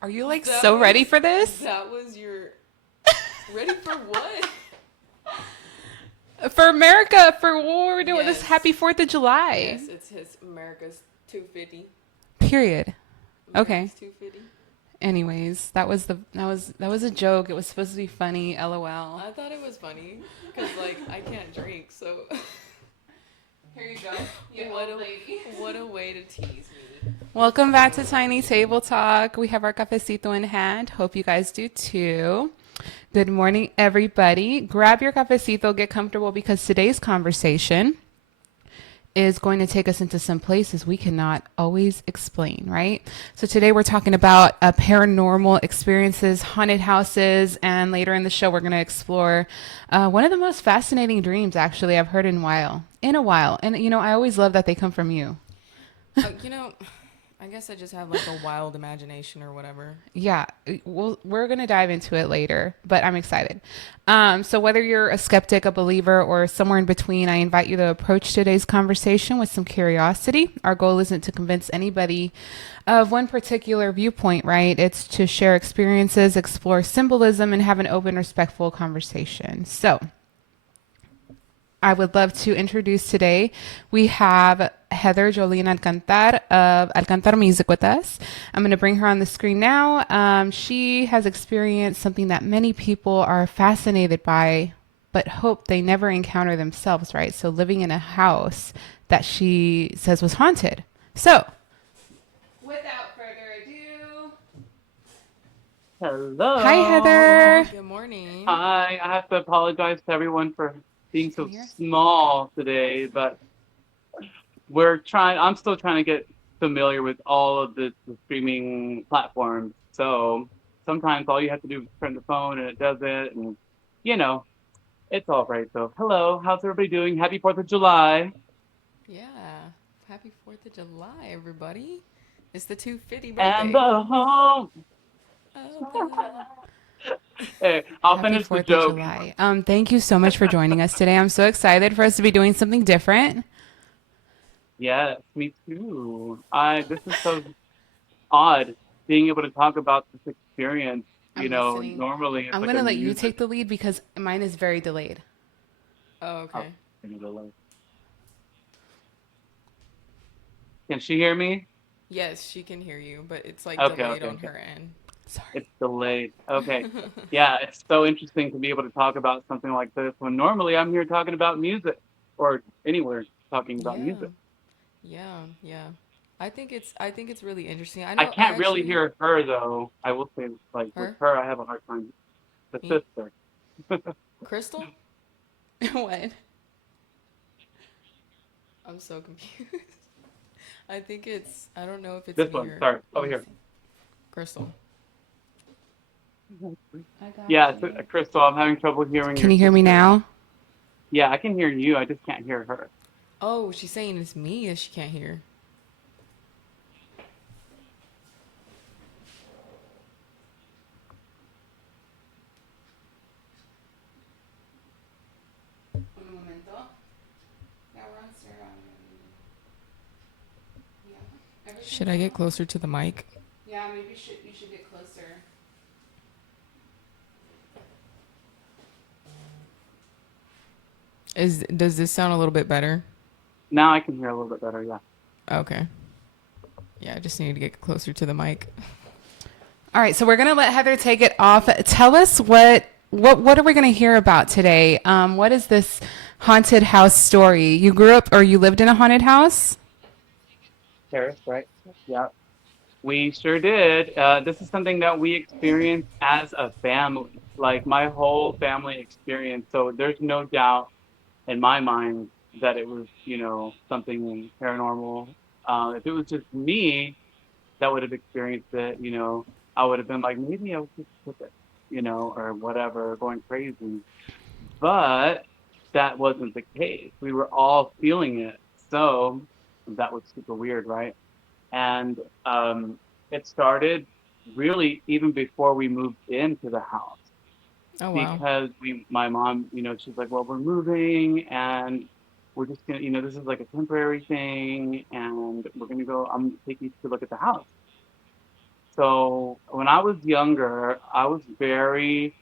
Are you like That so ready was for this? that was your ready for what? For America, for what we're doing this Yes. happy 4th of July. Yes, it's his America's 250. Period. Okay. America's 250. Anyways, that was a joke. It was supposed to be funny. LOL. I thought it was funny cuz like I can't drink. So Here you go. You what old a lady. what a way to tease me. Welcome back to Tiny Table Talk. We have our cafecito in hand. Hope you guys do too. Good morning, everybody. Grab your cafecito, get comfortable because today's conversation is going to take us into some places we cannot always explain, right? So today we're talking about paranormal experiences, haunted houses, and later in the show we're going to explore one of the most fascinating dreams actually I've heard in a while. In a while. And you know, I always love that they come from you. You know, I guess I just have like a wild imagination or whatever. Yeah, we're going to dive into it later, but I'm excited. So, whether you're a skeptic, a believer, or somewhere in between, I invite you to approach today's conversation with some curiosity. Our goal isn't to convince anybody of one particular viewpoint, right? It's to share experiences, explore symbolism, and have an open, respectful conversation. So, I would love to introduce today. We have Heather Jolene Alcantar of Alcantar Music with us. I'm going to bring her on the screen now. She has experienced something that many people are fascinated by, but hope they never encounter themselves, right? So, living in a house that she says was haunted. So, without further ado, hi, Hello. Heather. Good morning. Hi. I have to apologize to everyone for being Can so you hear us? small today, but I'm still trying to get familiar with all of the streaming platforms. So sometimes all you have to do is turn the phone and it does it. And, you know, it's all right though. Hello. How's everybody doing? Happy 4th of July. Yeah. Happy 4th of July, everybody. It's the 250 And birthday. the home. Oh, the Hey, I'll Happy finish the 4th of joke. July. Thank you so much for joining us today. I'm so excited for us to be doing something different. Yes, me too. This is so odd being able to talk about this experience. I'm listening. Normally it's I'm like going a to let you music. take the lead because mine is very delayed. Oh, Oh, okay. can she hear me? Yes, she can hear you, but it's like Okay, delayed okay, on okay. her end. Sorry. It's delayed. Okay. Yeah, it's so interesting to be able to talk about something like this when normally I'm here talking about music or anywhere talking about Yeah. music. Yeah, yeah. I think it's really interesting. I I know I can't really actually hear her though. I will say, like with her, her, I have a hard time. The me, sister. Crystal? What? I'm so confused. I don't know if it's This me one. or Sorry. Let Over me here. see. Crystal. I got Yeah, you. Crystal, I'm having trouble hearing Can your you hear me sister. now? Yeah, I can hear you. I just can't hear her. Oh, she's saying it's me that she can't hear. Un momento. Yeah, we're on stereo. Yeah. Should Everything's I get fine. closer to the mic? Yeah, maybe you should get closer. Does this sound a little bit better? Now I can hear a little bit better. Yeah. Okay. Yeah, I just need to get closer to the mic. All right, so we're gonna let Heather take it off. Tell us what are we gonna hear about today? What is this haunted house story? You grew up or you lived in a haunted house? Paris, right? Yeah. We sure did. This is something that we experienced as a family, like my whole family experience. So there's no doubt in my mind that it was, something paranormal. If it was just me that would have experienced it, I would have been like, maybe I was just with it, or whatever, going crazy. But that wasn't the case. We were all feeling it. So that was super weird, right? And it started really even before we moved into the house Oh wow. because my mom, she's like, well, we're moving and we're just gonna, this is like a temporary thing, and we're gonna go. I'm gonna take you to look at the house. So when I was younger, I was very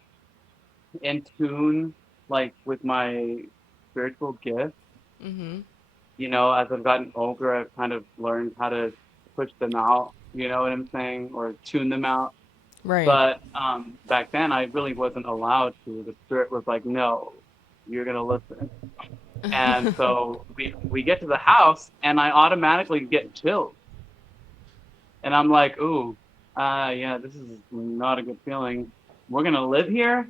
in tune, like with my spiritual gifts. Mm-hmm. As I've gotten older, I've kind of learned how to push them out. You know what I'm saying, or tune them out. Right. But back then, I really wasn't allowed to. The spirit was like, "No, you're gonna listen." And so we get to the house, and I automatically get chills, and I'm like, "Ooh, yeah, this is not a good feeling. We're gonna live here."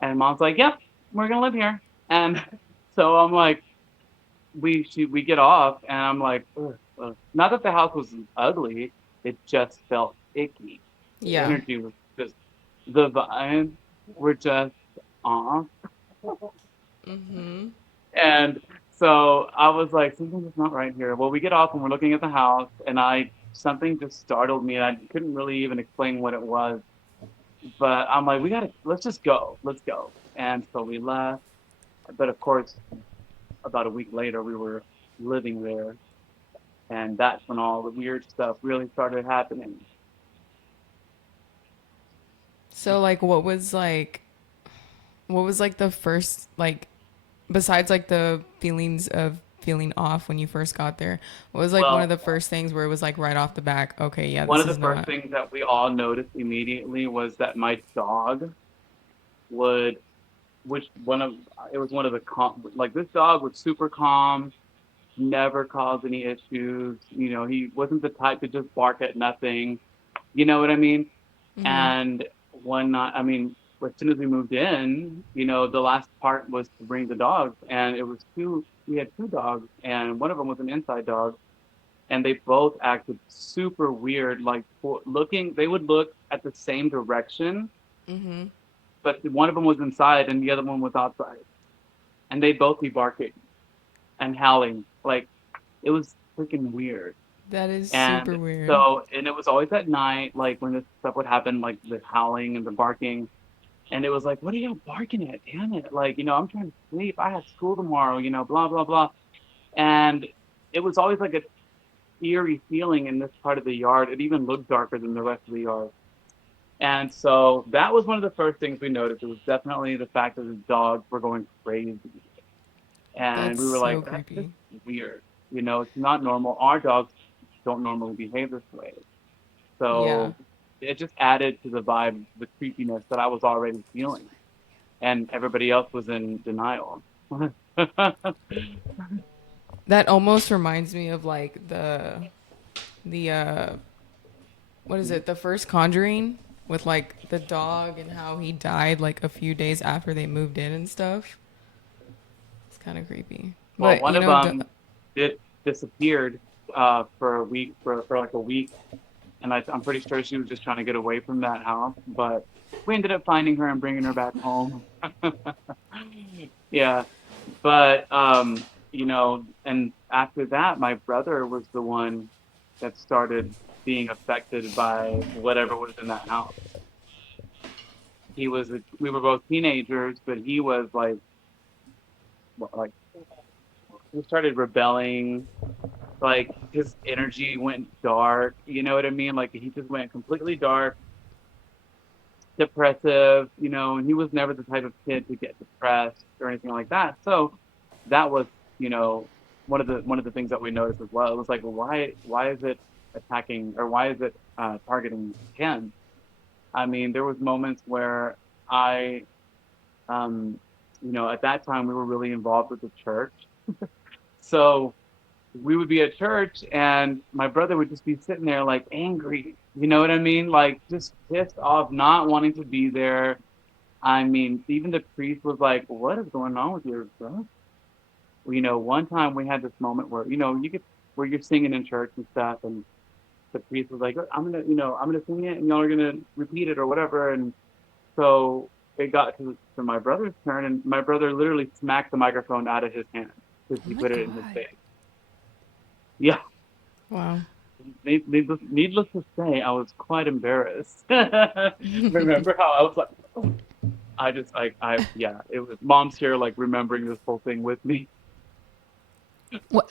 And mom's like, "Yep, we're gonna live here." And so I'm like, we get off, and I'm like, ugh, ugh. Not that the house was ugly, it just felt icky. The Yeah. energy was just, the vibes were just off. Mm-hmm. And so I was like, something's not right here. Well, we get off and we're looking at the house, and something just startled me, and I couldn't really even explain what it was. But I'm like, let's just go, let's go. And so we left. But of course, about a week later, we were living there, and that's when all the weird stuff really started happening. So like what was like the first like besides like the feelings of feeling off when you first got there, what was like one of Well, the first things where it was like right off the back, okay, yeah, one this of the is first not. things that we all noticed immediately was that my dog would, which one of it was one of the like this dog was super calm, never caused any issues. He wasn't the type to just bark at nothing. You know what I mean? Mm-hmm. And one night, I mean, as soon as we moved in, the last part was to bring the dogs, and it was two. We had two dogs, and one of them was an inside dog, and they both acted super weird. Like looking, they would look at the same direction, Mm-hmm. but one of them was inside and the other one was outside, and they'd both be barking and howling. Like it was freaking weird. That is And super weird. and it was always at night, like when this stuff would happen, like the howling and the barking. And it was like, what are you barking at? Damn it. Like, I'm trying to sleep. I have school tomorrow, blah, blah, blah. And it was always like a eerie feeling in this part of the yard. It even looked darker than the rest of the yard. And so that was one of the first things we noticed. It was definitely the fact that the dogs were going crazy. And That's we were so like, that's just creepy. weird. It's not normal. Our dogs don't normally behave this way. Yeah. So it just added to the vibe, the creepiness that I was already feeling. And everybody else was in denial. That almost reminds me of like the what is it? The first Conjuring with like the dog and how he died like a few days after they moved in and stuff. It's kind of creepy. Well, But one you of know, them disappeared for a week, for like a week, and I'm pretty sure she was just trying to get away from that house. But we ended up finding her and bringing her back home. Yeah, but and after that, my brother was the one that started being affected by whatever was in that house. We were both teenagers, but he was like he started rebelling. Like his energy went dark. You know what I mean? Like he just went completely dark, depressive. And he was never the type of kid to get depressed or anything like that. So that was, one of the things that we noticed as well. It was like, well, why is it attacking, or why is it targeting him? I mean, there was moments where I, at that time we were really involved with the church. So we would be at church, and my brother would just be sitting there like angry. You know what I mean? Like just pissed off, not wanting to be there. I mean, even the priest was like, "What is going on with your brother?" Well, one time we had this moment where where you're singing in church and stuff, and the priest was like, I'm gonna sing it, and y'all are gonna repeat it or whatever. And so it got to my brother's turn, and my brother literally smacked the microphone out of his hand because Oh he my put it in his God. face. Yeah. wow. Needless to say, I was quite embarrassed. Remember how I was like, oh. I just like yeah, it was mom's here like remembering this whole thing with me.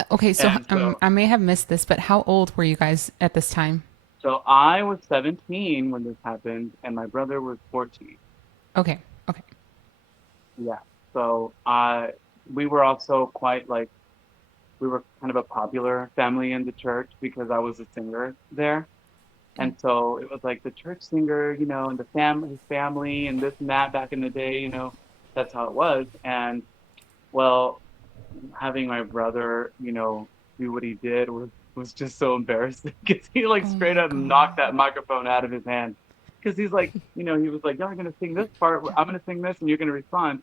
Okay, so And so I may have missed this, but how old were you guys at this time? So I was 17 when this happened, and my brother was 14. Okay. Okay. Yeah. So we were also quite like we were kind of a popular family in the church because I was a singer there. Mm. And so it was like the church singer, and the his family and this and that back in the day, that's how it was. And well, having my brother, do what he did was just so embarrassing because he like Oh straight my up knocked God. that microphone out of his hand. Because he's like, he was like, "Y'all are gonna sing this part. I'm gonna sing this, and you're gonna respond."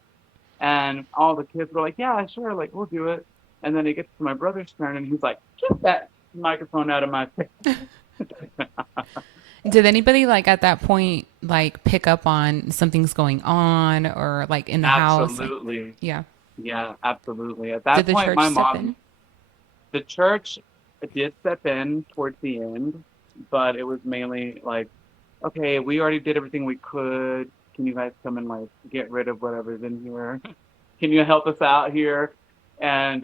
And all the kids were like, "Yeah, sure, like we'll do it." And then it gets to my brother's turn, and he's like, "Get that microphone out of my face." Did anybody like at that point like pick up on something's going on or like in the house? Like, Absolutely. yeah. Yeah, absolutely. At Did that the point, church step in? the church did step in towards the end, but it was mainly like, okay, we already did everything we could. Can you guys come and like get rid of whatever's in here? Can you help us out here? And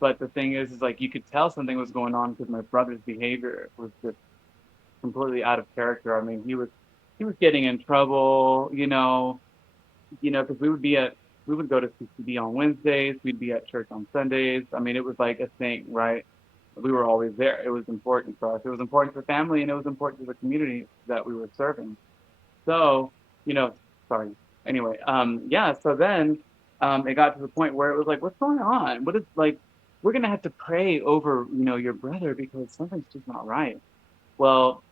but the thing is like you could tell something was going on because my brother's behavior was just completely out of character. I mean, he was getting in trouble, because we would go to CCD on Wednesdays, we'd be at church on Sundays. I mean, it was like a thing, right? We were always there. It was important for us. It was important for family, and it was important to the community that we were serving. So, sorry. Anyway, yeah. So then, it got to the point where it was like, what's going on? What is like, we're gonna have to pray over, your brother because something's just not right. Well,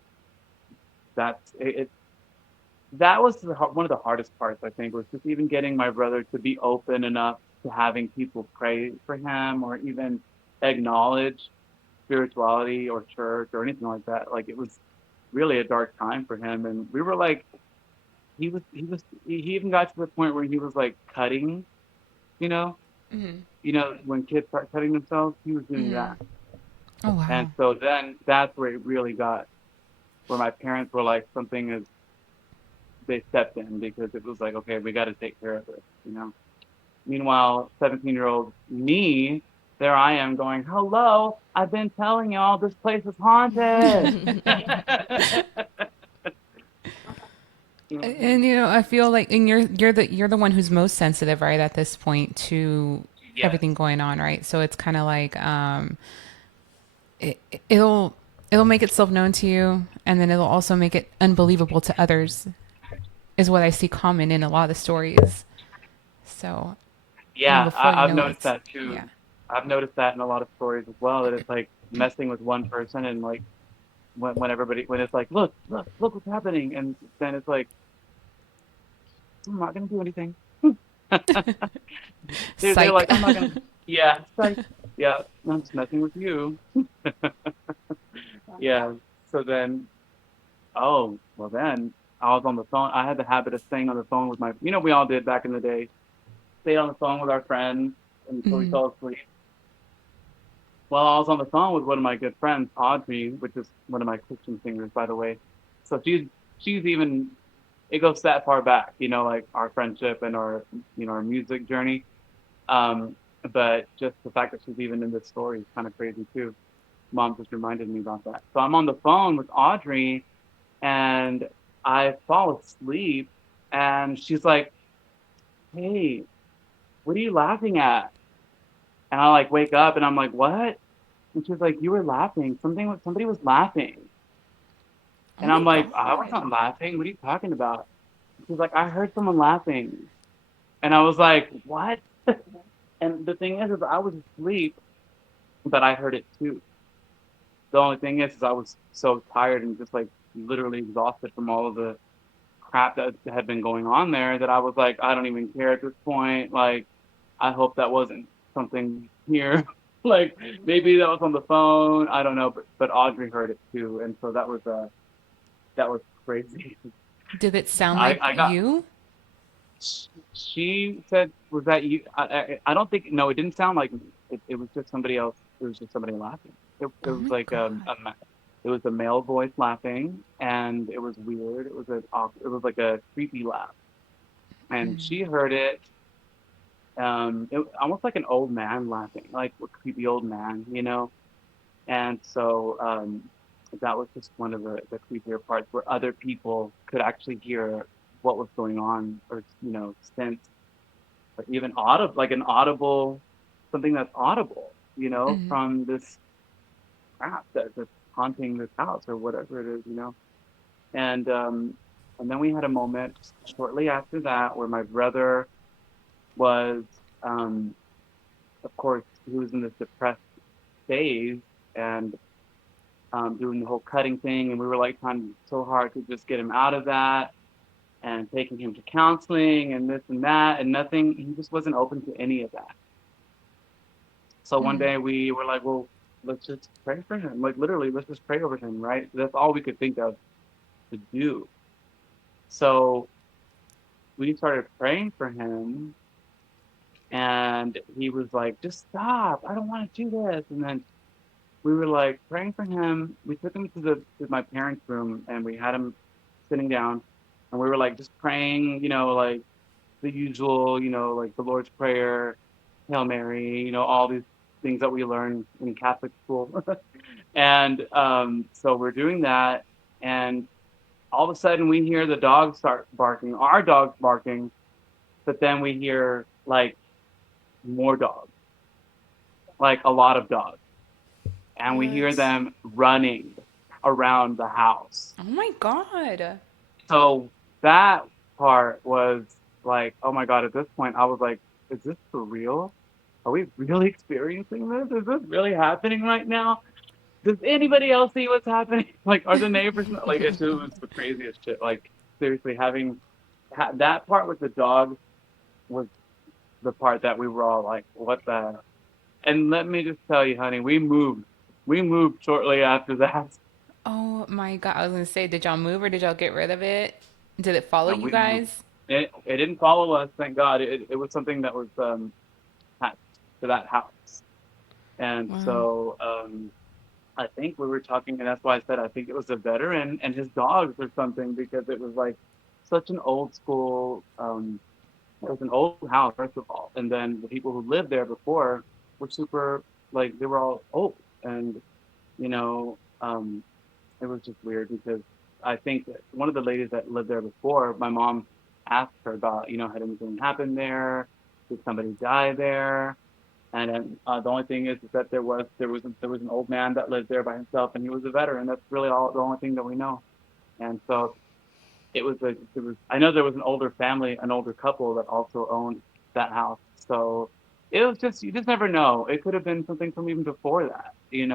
that's it, that was one of the hardest parts, I think, was just even getting my brother to be open enough to having people pray for him or even acknowledge spirituality or church or anything like that. Like it was really a dark time for him, and we were like, he even got to the point where he was like cutting, you know, when kids start cutting themselves, he was doing that, Oh and wow. so then that's where it really got where my parents were like, something is they stepped in because it was like, okay, we got to take care of this. Meanwhile, 17-year-old me, there I am going, hello, I've been telling y'all this place is haunted. And I feel like, and you're the one who's most sensitive, right, at this point to Yes. everything going on, right? So it's kind of like it, it'll it'll make itself known to you, and then it'll also make it unbelievable to others, is what I see common in a lot of the stories. So, and then Yeah, before you I've know it, noticed it's that too. yeah. I've noticed that in a lot of stories as well, that it's like messing with one person and like when it's like, look what's happening. And then it's like, I'm not going to do anything. They're Psych. like, I'm not going to, yeah, it's like, yeah, I'm just messing with you. Yeah. So then, oh, well, then I was on the phone. I had the habit of staying on the phone with we all did back in the day, stay on the phone with our friends until we Mhm. fell asleep. Well, I was on the phone with one of my good friends, Audrey, which is one of my Christian singers, by the way. So she's even, it goes that far back, like our friendship and our music journey. Um, but just the fact that she's even in this story is kind of crazy too. Mom just reminded me about that. So I'm on the phone with Audrey and I fall asleep and she's like, "Hey, what are you laughing at?" And I like wake up and I'm like, "What?" And she's like, "You were laughing. Somebody was laughing." Oh And my I'm like, "I was god. not laughing. What are you talking about?" She's like, "I heard someone laughing." And I was like, "What?" And the thing is I was asleep, but I heard it too. The only thing is I was so tired and just like literally exhausted from all of the crap that had been going on there that I was like, I don't even care at this point. Like, I hope that wasn't something here. Like maybe that was on the phone. I don't know, but Audrey heard it too, and so that was crazy. Did it sound I like got. you? She said, "Was that you?" I don't think. No, it didn't sound like me. It was just somebody else. It was just somebody laughing. It Oh was my like god. it was a male voice laughing, and it was weird. It was like a creepy laugh, and she heard it. Almost like an old man laughing, like a creepy old man. And so that was just one of the creepier parts where other people could actually hear what was going on, or sense, or even audible, like an audible, something that's audible, from this crap that's haunting this house or whatever it is, and and then we had a moment shortly after that where my brother was, um of course, he was in this depressed phase, and doing the whole cutting thing, and we were like trying so hard to just get him out of that, and taking him to counseling and this and that, and nothing. He just wasn't open to any of that. So one day we were like, well, let's just pray for him. Like literally, let's just pray over him, right? That's all we could think of to do. So we started praying for him, and he was like, just stop. I don't want to do this. And then we were like praying for him. We took him to my parents' room, and we had him sitting down, and we were like just praying, like the usual, like the Lord's Prayer, Hail Mary, all these things that we learn in Catholic school. And so we're doing that, and all of a sudden we hear the dogs start barking, our dogs barking, but then we hear like more dogs, like a lot of dogs, and we hear What? them running around the house. Oh my God. So that part was like, oh my God, at this point, I was like, is this for real? Are we really experiencing this? Is this really happening right now? Does anybody else see what's happening? Like, are the neighbors not, like, it was the craziest shit. Like, seriously, that part with the dog was the part that we were all like, what the? And let me just tell you, honey, we moved. We moved shortly after that. Oh my God. I was going to say, did y'all move or did y'all get rid of it? Did it follow No, you we moved. guys? It didn't follow us, thank God. It was something that was attached to that house. And Wow. so I think we were talking, and that's why I said I think it was a veteran and his dogs or something, because it was like such an old school. It was an old house, first of all, and then the people who lived there before were super, like they were all old, and you know, um, it was just weird because I think that one of the ladies that lived there before, my mom asked her about, had anything happened there? Did somebody die there? And then the only thing is that there was an old man that lived there by himself, and he was a veteran. That's really all the only thing that we know. And so I know there was an older family, an older couple that also owned that house. So it was just, you just never know. It could have been something from even before that. It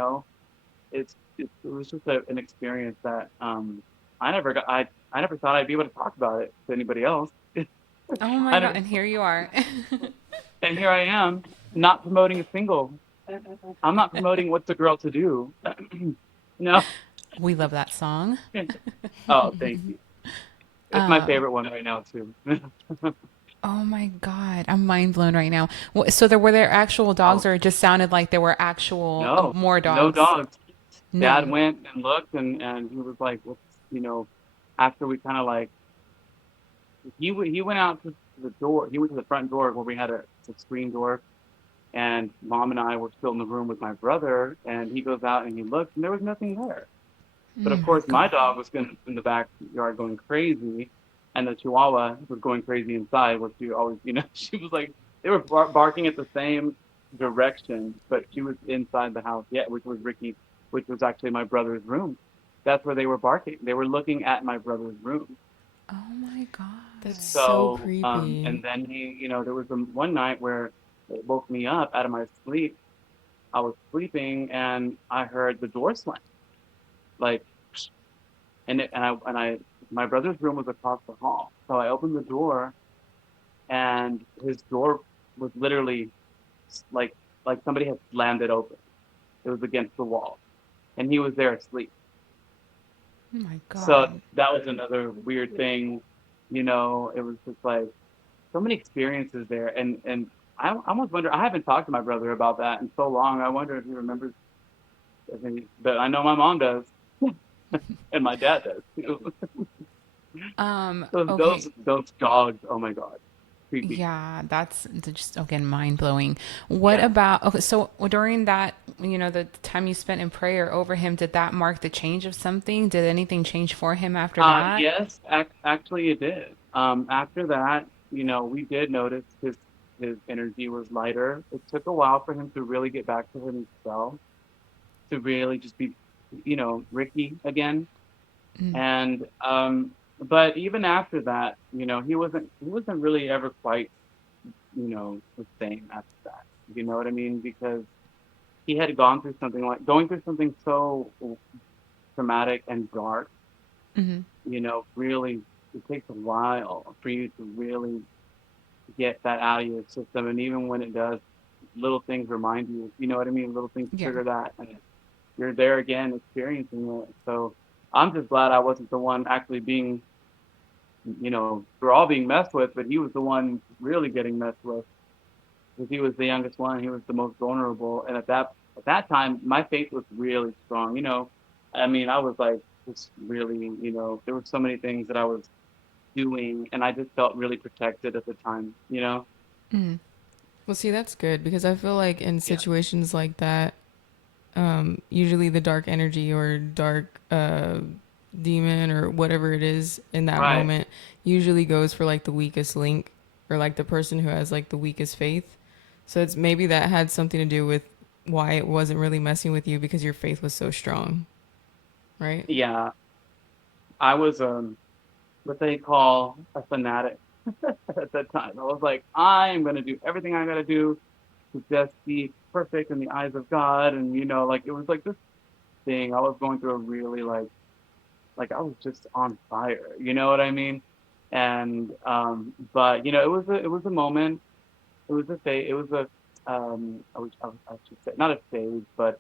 was just an experience that I never thought I'd be able to talk about it to anybody else. Oh my I God. never, And here you are. and here I am, not promoting a single. I'm not promoting what's a girl to do. No. We love that song. Oh, thank you. It's my favorite one right now too. Oh my God. I'm mind blown right now. So there were there actual dogs, Oh, or it just sounded like there were actual no, more no dogs? dogs. Dad None. went and looked, and he was like, "What's you know?" After we kind of like he went out to the door. He went to the front door where we had a screen door, and Mom and I were still in the room with my brother. And he goes out and he looks, and there was nothing there. But Oh of my course, God. my dog was in the backyard going crazy, and the Chihuahua was going crazy inside. Where she always, she was like they were barking at the same direction, but she was inside the house. Yeah, which was Ricky, which was actually my brother's room. That's where they were barking. They were looking at my brother's room. Oh my God. That's so So, creepy. and then there was one night where it woke me up out of my sleep. I was sleeping and I heard the door slam, like, and my brother's room was across the hall. So I opened the door, and his door was literally like somebody had slammed it open. It was against the wall, and he was there asleep. Oh my So God. that was another weird thing. It was just like so many experiences there, and I almost wonder. I haven't talked to my brother about that in so long. I wonder if he remembers. But I know my mom does, and my dad does too. Those Okay. those dogs. Oh my God, creepy. Yeah, that's just again mind blowing. What Yeah. about okay, so during that the time you spent in prayer over him, did that mark the change of something? Did anything change for him after that? Yes, actually it did. After that, we did notice his energy was lighter. It took a while for him to really get back to himself, to really just be, Ricky again. And but even after that, he wasn't really ever quite, the same after that. You know what I mean? Because he had gone through something like going through something so traumatic and dark, really it takes a while for you to really get that out of your system. And even when it does, little things remind you, you know what I mean? Little things Yeah. trigger that, and you're there again experiencing it. So I'm just glad I wasn't the one actually being, we're all being messed with, but he was the one really getting messed with because he was the youngest one. He was the most vulnerable. And at that time, my faith was really strong. I mean, I was like, just really, there were so many things that I was doing, and I just felt really protected at the time. Well, see, that's good because I feel like in Yeah. situations like that, usually the dark energy or dark demon or whatever it is in that Right. moment usually goes for like the weakest link or like the person who has like the weakest faith. So it's maybe that had something to do with why it wasn't really messing with you because your faith was so strong, right? Yeah. I was what they call a fanatic at that time. I was like, I'm gonna do everything I gotta do to just be perfect in the eyes of God, and like it was like this thing. I was going through a really like I was just on fire. You know what I mean? And but it was a moment. It was a phase. It was a I should say not a phase, but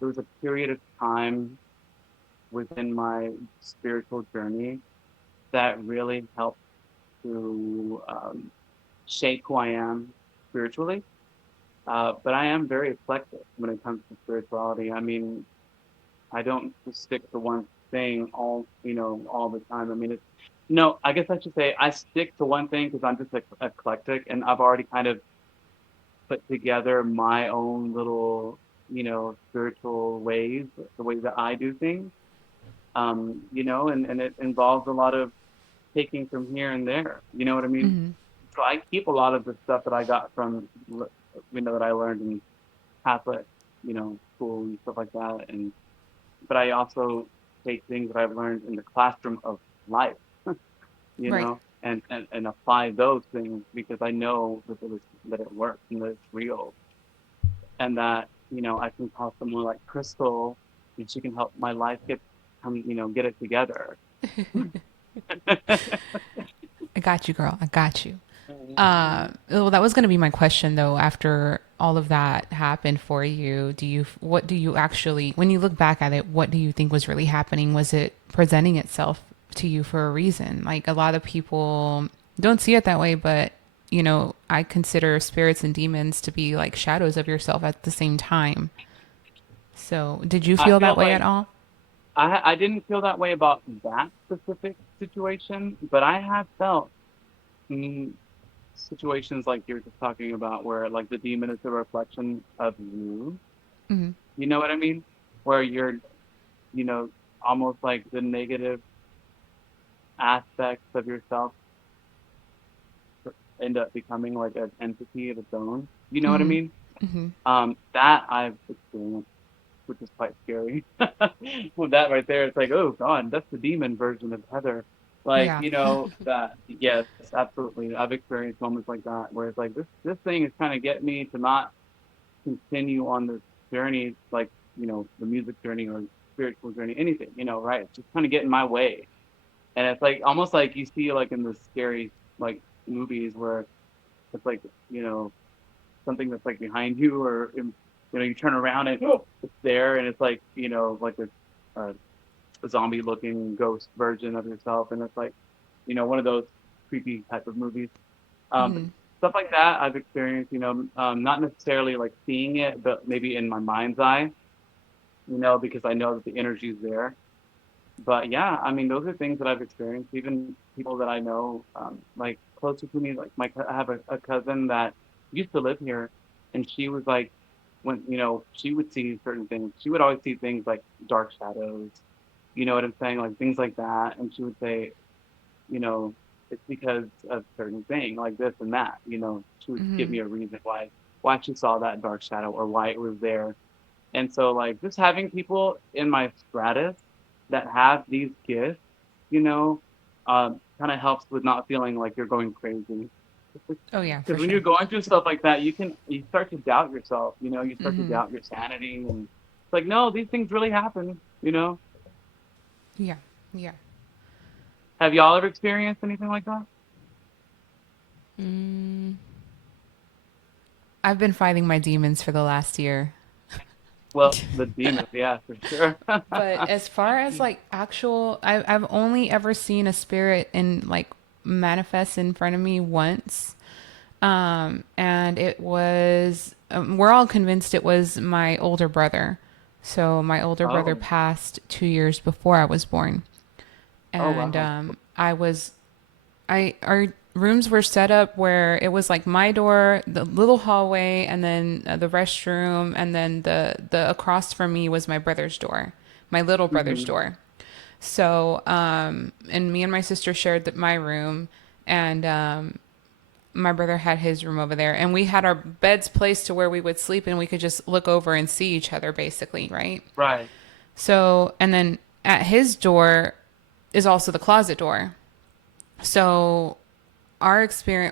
it was a period of time within my spiritual journey that really helped to shape who I am spiritually. But I am very eclectic when it comes to spirituality. I mean, I don't just stick to one thing all the time. I mean, no, I guess I should say I stick to one thing because I'm just eclectic, and I've already kind of put together my own little, spiritual ways, the way that I do things. And it involves a lot of taking from here and there. You know what I mean? So I keep a lot of the stuff that I got from, that I learned in Catholic, school and stuff like that. But I also take things that I've learned in the classroom of life, Right. and apply those things because I know that it works and that it's real, and that, I can call someone like Crystal, and she can help my life get it together. I got you, girl. I got you. Well, that was going to be my question, though. After all of that happened for you, what do you actually, when you look back at it, what do you think was really happening? Was it presenting itself to you for a reason? Like a lot of people don't see it that way, but I consider spirits and demons to be like shadows of yourself at the same time. So, did you I feel that feel way at like all? I didn't feel that way about that specific situation, but I have felt mm, situations like you're just talking about where like the demon is a reflection of you. You know what I mean? Where you're, you know, almost like the negative aspects of yourself end up becoming like an entity of its own. You know what I mean? That I've experienced, which is quite scary. With that right there, it's like, oh God, that's the demon version of Heather. Like, Yeah. that, yes, absolutely. I've experienced moments like that where it's like this thing is trying to get me to not continue on this journey, like, the music journey or spiritual journey, anything, right? It's just kind of get in my way. And it's like almost like you see like in the scary like movies where it's like, you know, something that's like behind you, or you turn around and it's there, and it's like, like a zombie looking ghost version of yourself, and it's like, one of those creepy type of movies. But stuff like that I've experienced, not necessarily like seeing it, but maybe in my mind's eye, because I know that the energy is there. But yeah, I mean, those are things that I've experienced. Even people that I know, like closer to me, like I have a cousin that used to live here, and she was like when, she would see certain things, she would always see things like dark shadows, you know what I'm saying? Like things like that. And she would say, you know, it's because of certain thing like this and that, she would give Mm-hmm. me a reason why she saw that dark shadow or why it was there. And so like just having people in my stratus that have these gifts, you know, kind of helps with not feeling like you're going crazy. Oh yeah, for Because when you're sure. going through stuff like that, you start to doubt yourself, you start to Mm-hmm. doubt your sanity, and it's like, no, these things really happen. Yeah. Yeah. Have y'all ever experienced anything like that? Mm, I've been fighting my demons for the last year. Well, the demons, yeah, for sure. But as far as like actual, I've only ever seen a spirit in like manifest in front of me once. And it was, we're all convinced it was my older brother. So my older brother Oh, passed 2 years before I was born. oh And wow. our rooms were set up where it was like my door, the little hallway, and then the restroom, and then the across from me was my brother's door, my little brother's Hmm. door. So, and me and my sister shared my room, and my brother had his room over there, and we had our beds placed to where we would sleep, and we could just look over and see each other, basically, right? Right. So, and then at his door is also the closet door. So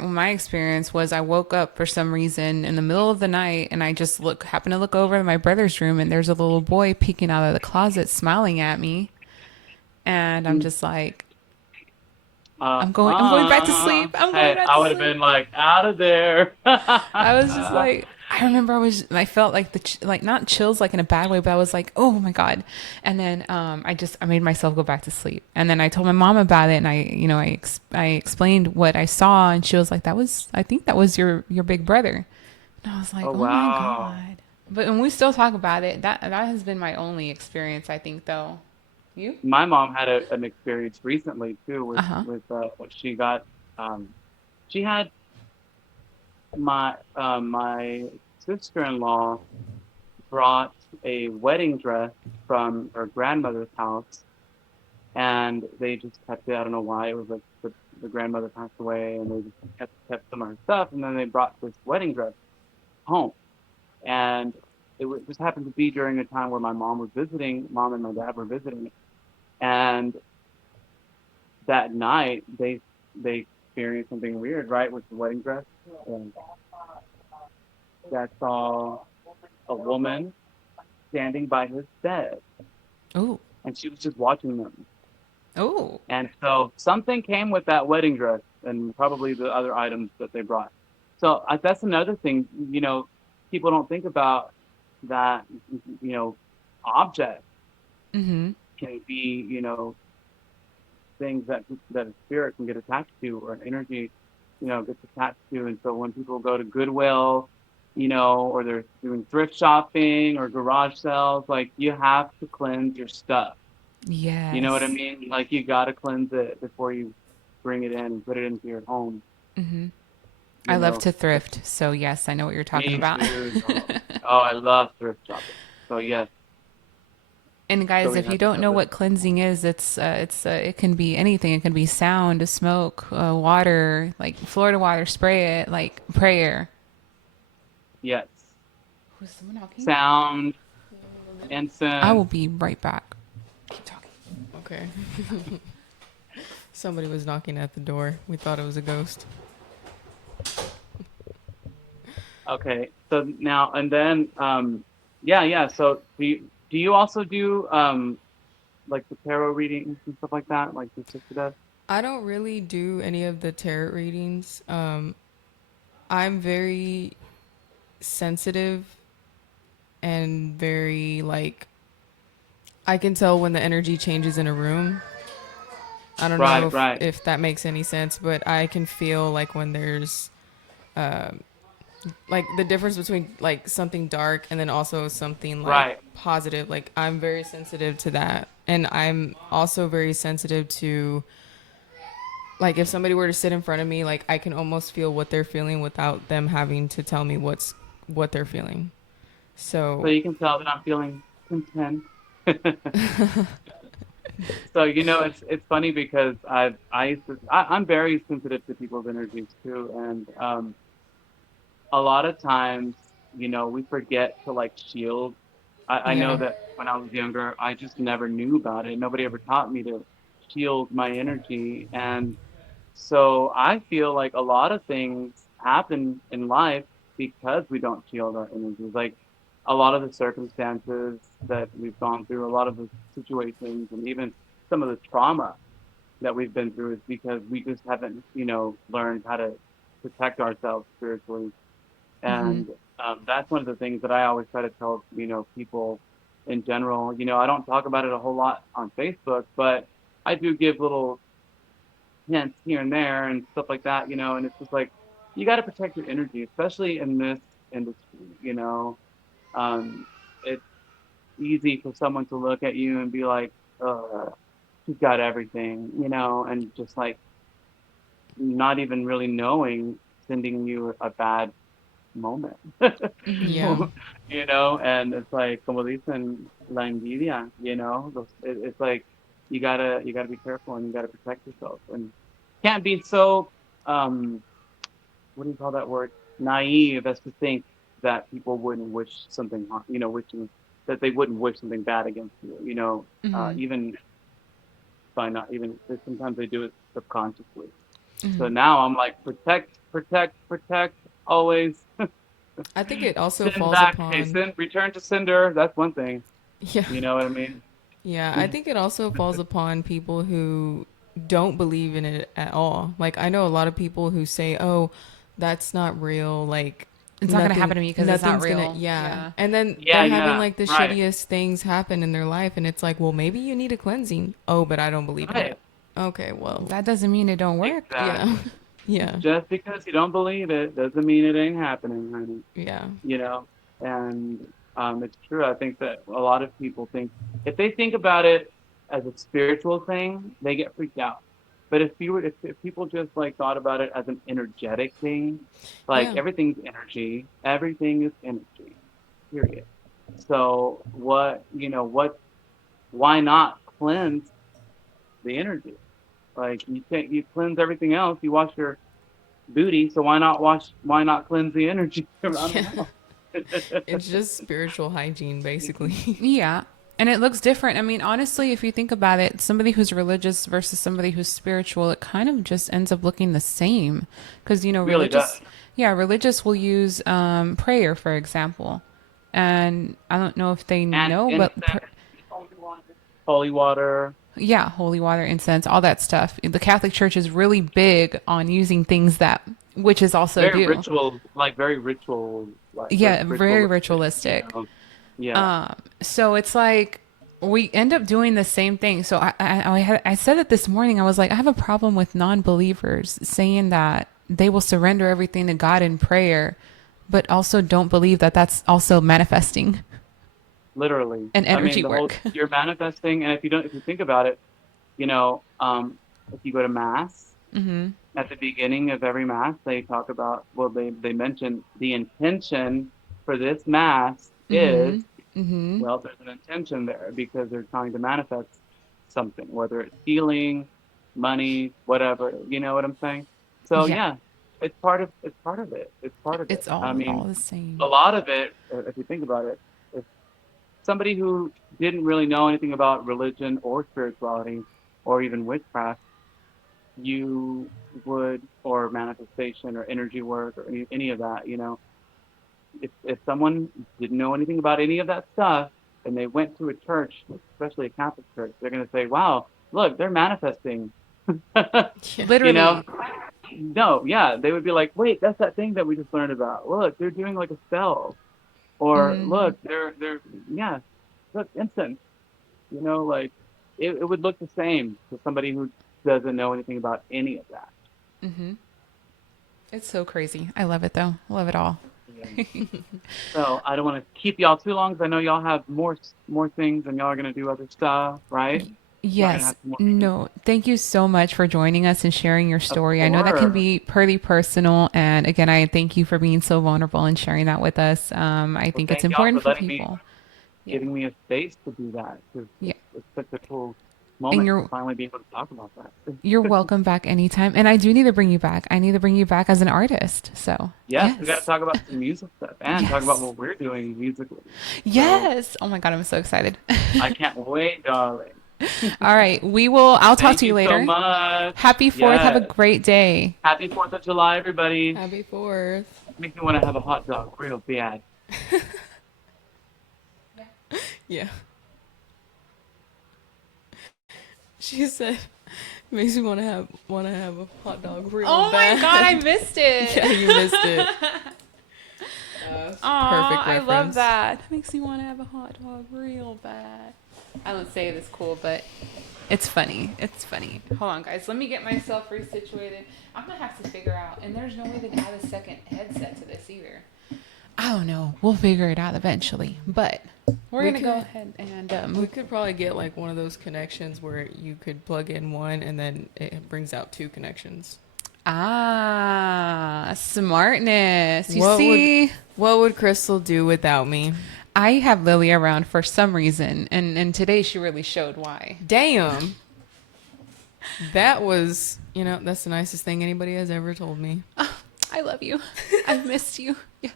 my experience was I woke up for some reason in the middle of the night and I just happened to look over at my brother's room and there's a little boy peeking out of the closet smiling at me. And I'm Mm. just like, I'm going back to sleep. I'm going Hey, back I to would have sleep. been like out of there. I was just like, I remember I felt like like not chills like in a bad way, but I was like, oh my God. And then I made myself go back to sleep. And then I told my mom about it and I explained what I saw and she was like, I think that was your big brother. And I was like, Oh oh my wow. God. But when we still talk about it, that has been my only experience, I think, though. You? My mom had an experience recently too Uh with huh. what she got. Um, she had my sister-in-law brought a wedding dress from her grandmother's house, and they just kept it. I don't know why. It was like the grandmother passed away, and they just kept some of her stuff, and then they brought this wedding dress home, and just happened to be during a time where my mom was visiting. Mom and my dad were visiting, and that night they experienced something weird, right, with the wedding dress, and that saw a woman standing by his bed, Oh. and she was just watching them. Oh. And so something came with that wedding dress and probably the other items that they brought. So that's another thing, people don't think about that, you know, objects Mm hmm. can be, things that a spirit can get attached to or an energy, gets attached to. And so when people go to Goodwill, or they're doing thrift shopping or garage sales, like you have to cleanse your stuff. You know what I Yes. mean? Like you gotta cleanse it before you bring it in and put it into your home. Mm hmm. I You love know, to thrift. So, yes, I know what you're talking me about. too. Dog. Oh, I love thrift shopping. So yes, And so guys, we if you have to don't have know this. what cleansing is, it can be anything. It can be sound, smoke, water, like Florida water, spray it, like prayer. Yes, Was someone knocking? sound, I will incense. be right back. Keep talking. okay. Somebody was knocking at the door. We thought it was a ghost. Okay, so now and then, yeah, yeah. So do you also do like the tarot readings and stuff like that, like your sister does? I don't really do any of the tarot readings. I'm very sensitive and very like I can tell when the energy changes in a room. I don't know Right, right, if that makes any sense, but I can feel like when there's like the difference between like something dark and then also something like right. positive. Like I'm very sensitive to that. And I'm also very sensitive to like if somebody were to sit in front of me, like I can almost feel what they're feeling without them having to tell me what they're feeling. So So you can tell that I'm feeling content. So it's funny because I'm very sensitive to people's energies too, and a lot of times, we forget to like shield. I know yeah, that when I was younger, I just never knew about it. Nobody ever taught me to shield my energy. And so I feel like a lot of things happen in life because we don't shield our energies. Like a lot of the circumstances that we've gone through, a lot of the situations, and even some of the trauma that we've been through is because we just haven't, learned how to protect ourselves spiritually. Mm-hmm. And that's one of the things that I always try to tell, people in general. I don't talk about it a whole lot on Facebook, but I do give little hints here and there and stuff like that, and it's just like, you got to protect your energy, especially in this industry. Um, it's easy for someone to look at you and be like, she's got everything, and just like not even really knowing, sending you a bad moment. Mm-hmm. yeah, And it's like, como dicen, la envidia, it's like you gotta be careful and you gotta protect yourself and can't be so what do you call that word? Naive as to think that people wouldn't wish something wishing that they wouldn't wish something bad against you, Mm-hmm. even by not even sometimes they do it subconsciously. So Mm-hmm. now I'm like, protect, protect, protect, always. I think it also Send falls back. Hey, upon return to sender. That's one thing. yeah, You know what I mean? yeah. I think it also falls upon people who don't believe in it at all. Like I know a lot of people who say, "Oh, that's not real." Like It's not gonna happen to me because it's not nothing's gonna, real. yeah. Yeah. And then Yeah, they're having yeah, like the right, shittiest things happen in their life, and it's like, well, maybe you need a cleansing. Oh, but I don't believe in it. right. Okay, well, That doesn't mean it don't work. yeah, Exactly. yeah, Just because you don't believe it doesn't mean it ain't happening, honey. yeah, You know, and it's true. I think that a lot of people think if they think about it as a spiritual thing, they get freaked out. But if people just like thought about it as an energetic thing, like yeah, everything is energy, period. So why not cleanse the energy? Like you cleanse everything else, you wash your booty, so why not cleanse the energy around the yeah. house? It's just spiritual hygiene, basically. Yeah. And it looks different. I mean, honestly, if you think about it, somebody who's religious versus somebody who's spiritual, it kind of just ends up looking the same. Because, Really does. religious will use prayer, for example. And I don't know if they And know, but incense, holy water, yeah, holy water, incense, all that stuff. The Catholic Church is really big on using things that witches also very do. ritual, like very ritual, like Yeah, very ritualistic, ritualistic. Yeah, So it's like we end up doing the same thing. So I said it this morning. I was like, I have a problem with non-believers saying that they will surrender everything to God in prayer, but also don't believe that that's also manifesting literally. and I mean, energy work. you're manifesting, and if you think about it, you know, if you go to mass, Mm-hmm. at the beginning of every mass, they talk about, well, they mention the intention for this mass is, Mm-hmm. Mm-hmm. well, there's an intention there because they're trying to manifest something, whether it's healing, money, whatever. You know what I'm saying? So Yeah, yeah, it's part of it. It's part of it. it's I all mean, the a same. lot of it, if you think about it, if somebody who didn't really know anything about religion or spirituality or even witchcraft, you would, or manifestation or energy work or any of that, if someone didn't know anything about any of that stuff and they went to a church, especially a Catholic church, they're going to say, wow, look, they're manifesting. Yeah. you know? Literally. No, yeah, they would be like, wait, that's that thing that we just learned about. Look, they're doing like a spell. Or Mm-hmm. look, yeah, look, incense. Like it would look the same to somebody who doesn't know anything about any of that. Mm-hmm. It's so crazy. I love it though. Love it all. Yeah. So I don't want to keep y'all too long because I know y'all have more things and y'all are gonna do other stuff, right? we're gonna Yes. have some more music. No, thank you so much for joining us and sharing your Of story. I know that can course. be pretty personal. And again, I thank you for being so vulnerable and sharing that with us. I Well, think it's thank y'all important for for letting me, people. Yeah. giving me a space to do that. 'Cause Yeah. it's such a cool And moment to you're finally be able to talk about that. you're welcome back anytime. And I do need to bring you back. I need to bring you back as an artist. So, Yes, we got to yes. talk about some music stuff and talk about Yes. what we're doing musically. So Yes. Oh my God, I'm so excited. I can't wait, darling. All right. I'll talk Thank to you you so later. much. Happy 4th. Have a Yes. great day. Happy 4th of July, everybody. Happy 4th. Makes me want to have a hot dog real bad. Yeah. She said, makes me want to have a hot dog real Oh my bad. God, I missed it. Yeah, you missed it. Aw, Perfect I love reference. that. Makes me want to have a hot dog real bad. I don't say it as cool, but it's funny. It's funny. Hold on, guys. Let me get myself resituated. I'm going to have to figure out. And there's no way to add a second headset to this either. I don't know. We'll figure it out eventually. But we're We going to go could- ahead and We could probably get like one of those connections where you could plug in one and then it brings out two connections. smartness. You What see? What would Crystal do without me? I have Lily around for some reason, and today she really showed why. Damn. That was, that's the nicest thing anybody has ever told me. I love you. I've missed you. Yes.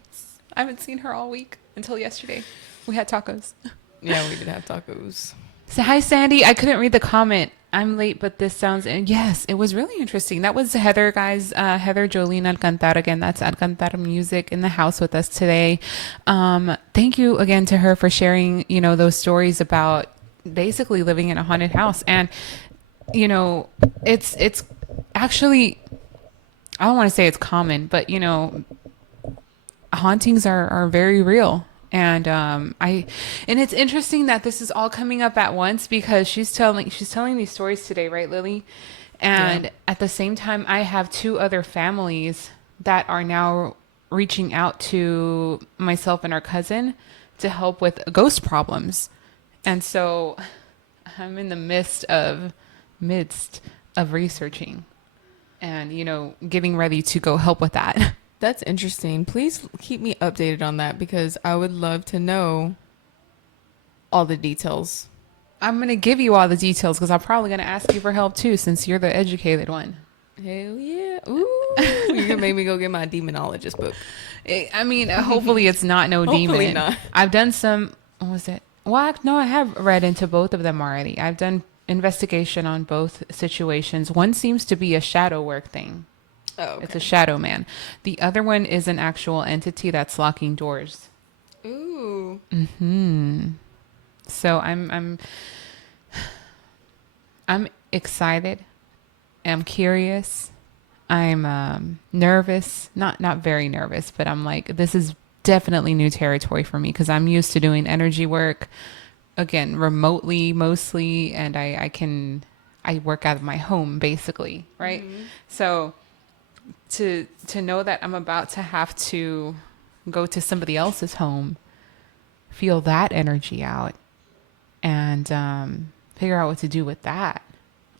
I haven't seen her all week until yesterday. We had tacos. Yeah, we did have tacos. So hi Sandy. I couldn't read the comment. I'm late, but this sounds and yes, it was really interesting. That was Heather, guys. Heather Jolene Alcantar again. That's Alcantar Music in the house with us today. Thank you again to her for sharing, those stories about basically living in a haunted house. And it's actually I don't want to say it's common, but hauntings are very real. And and it's interesting that this is all coming up at once because she's telling these stories today, right, Lily? And Yeah. at the same time, I have two other families that are now reaching out to myself and our cousin to help with ghost problems. And so I'm in the midst of researching and getting ready to go help with that. That's interesting. Please keep me updated on that because I would love to know all the details. I'm going to give you all the details because I'm probably going to ask you for help too since you're the educated one. Hell yeah. Ooh. You're going to make me go get my demonologist book. I mean, hopefully it's not no Hopefully demon. not. I've done some, what was it? Well, no, I have read into both of them already. I've done investigation on both situations. One seems to be a shadow work thing. Oh, It's a okay. shadow man. The other one is an actual entity that's locking doors. Ooh. So I'm excited. I'm curious. I'm nervous. Not very nervous, but I'm like this is definitely new territory for me because I'm used to doing energy work again remotely mostly, and I work out of my home basically, right? So to know that I'm about to have to go to somebody else's home, feel that energy out, and figure out what to do with that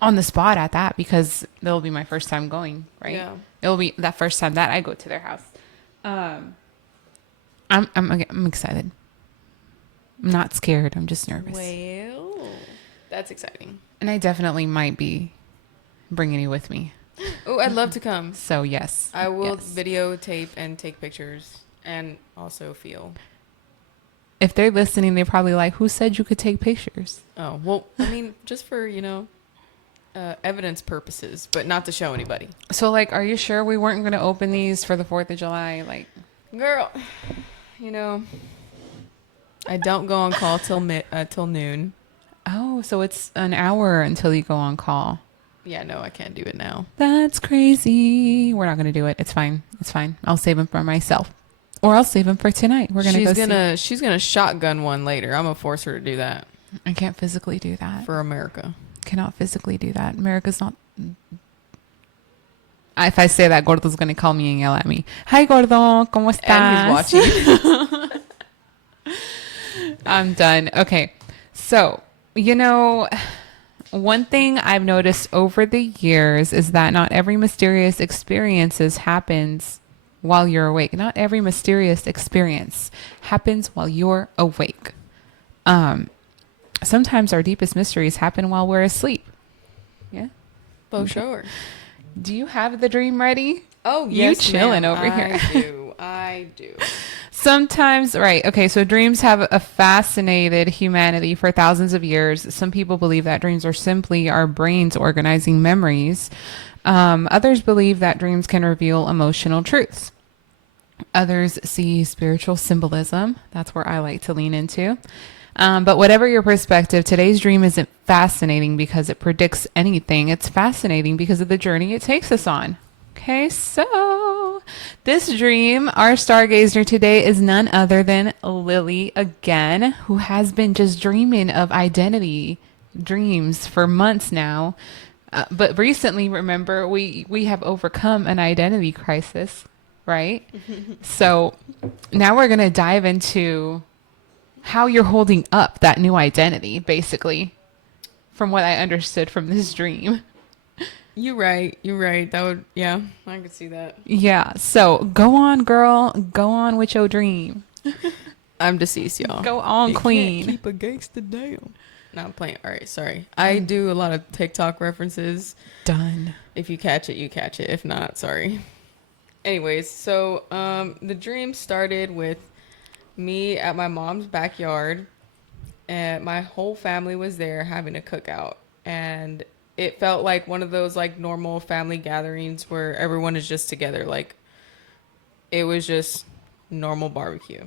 on the spot at that because it'll be my first time going, right? Yeah. It'll be that first time that I go to their house. I'm excited. I'm not scared. I'm just nervous, Well, that's exciting. and I definitely might be bringing you with me. Oh, I'd love to come. So yes, I will yes. videotape and take pictures and also feel. If they're listening, they're probably like, "Who said you could take pictures?" Oh, well, I mean, just for, evidence purposes, but not to show anybody. So like, are you sure we weren't going to open these for the 4th of July? Like, Girl, I don't go on call till noon. oh, so it's an hour until you go on call. Yeah, no, I can't do it now. That's crazy. We're not going to do it. It's fine. It's fine. I'll save them for myself. Or I'll save them for tonight. We're going to go She's gonna shotgun one later. I'm gonna force her to do that see. I can't physically do that. for America. Cannot physically do that. America's not... If I say that, Gordo's going to call me and yell at me. Hi, Gordo. ¿Cómo estás? And he's watching. I'm done. Okay. So, One thing I've noticed over the years is that not every mysterious experiences happens while you're awake. Not every mysterious experience happens while you're awake. Um, Sometimes our deepest mysteries happen while we're asleep. Yeah. For sure. Do you have the dream ready? Oh, You yes, chilling ma'am. over here. I do. I do. Sometimes, right. Okay, so dreams have fascinated humanity for thousands of years. Some people believe that dreams are simply our brains organizing memories. Others believe that dreams can reveal emotional truths. Others see spiritual symbolism. That's where I like to lean into. But whatever your perspective, today's dream isn't fascinating because it predicts anything. It's fascinating because of the journey it takes us on. Okay, so this dream, our stargazer today is none other than Lily again, who has been just dreaming of identity dreams for months now. But recently, remember, we have overcome an identity crisis, right? So now we're going to dive into how you're holding up that new identity, basically, from what I understood from this dream. You're right. You're right. That would, yeah, I could see that. Yeah. So go on, girl. Go on with your dream. I'm deceased, y'all. Go on, You queen. Can't keep a gangster down. No, I'm playing. All right, sorry. I do a lot of TikTok references. Done. If you catch it, you catch it. If not, sorry. Anyways, so the dream started with me at my mom's backyard, and my whole family was there having a cookout, and it felt like one of those like normal family gatherings where everyone is just together. Like it was just normal barbecue.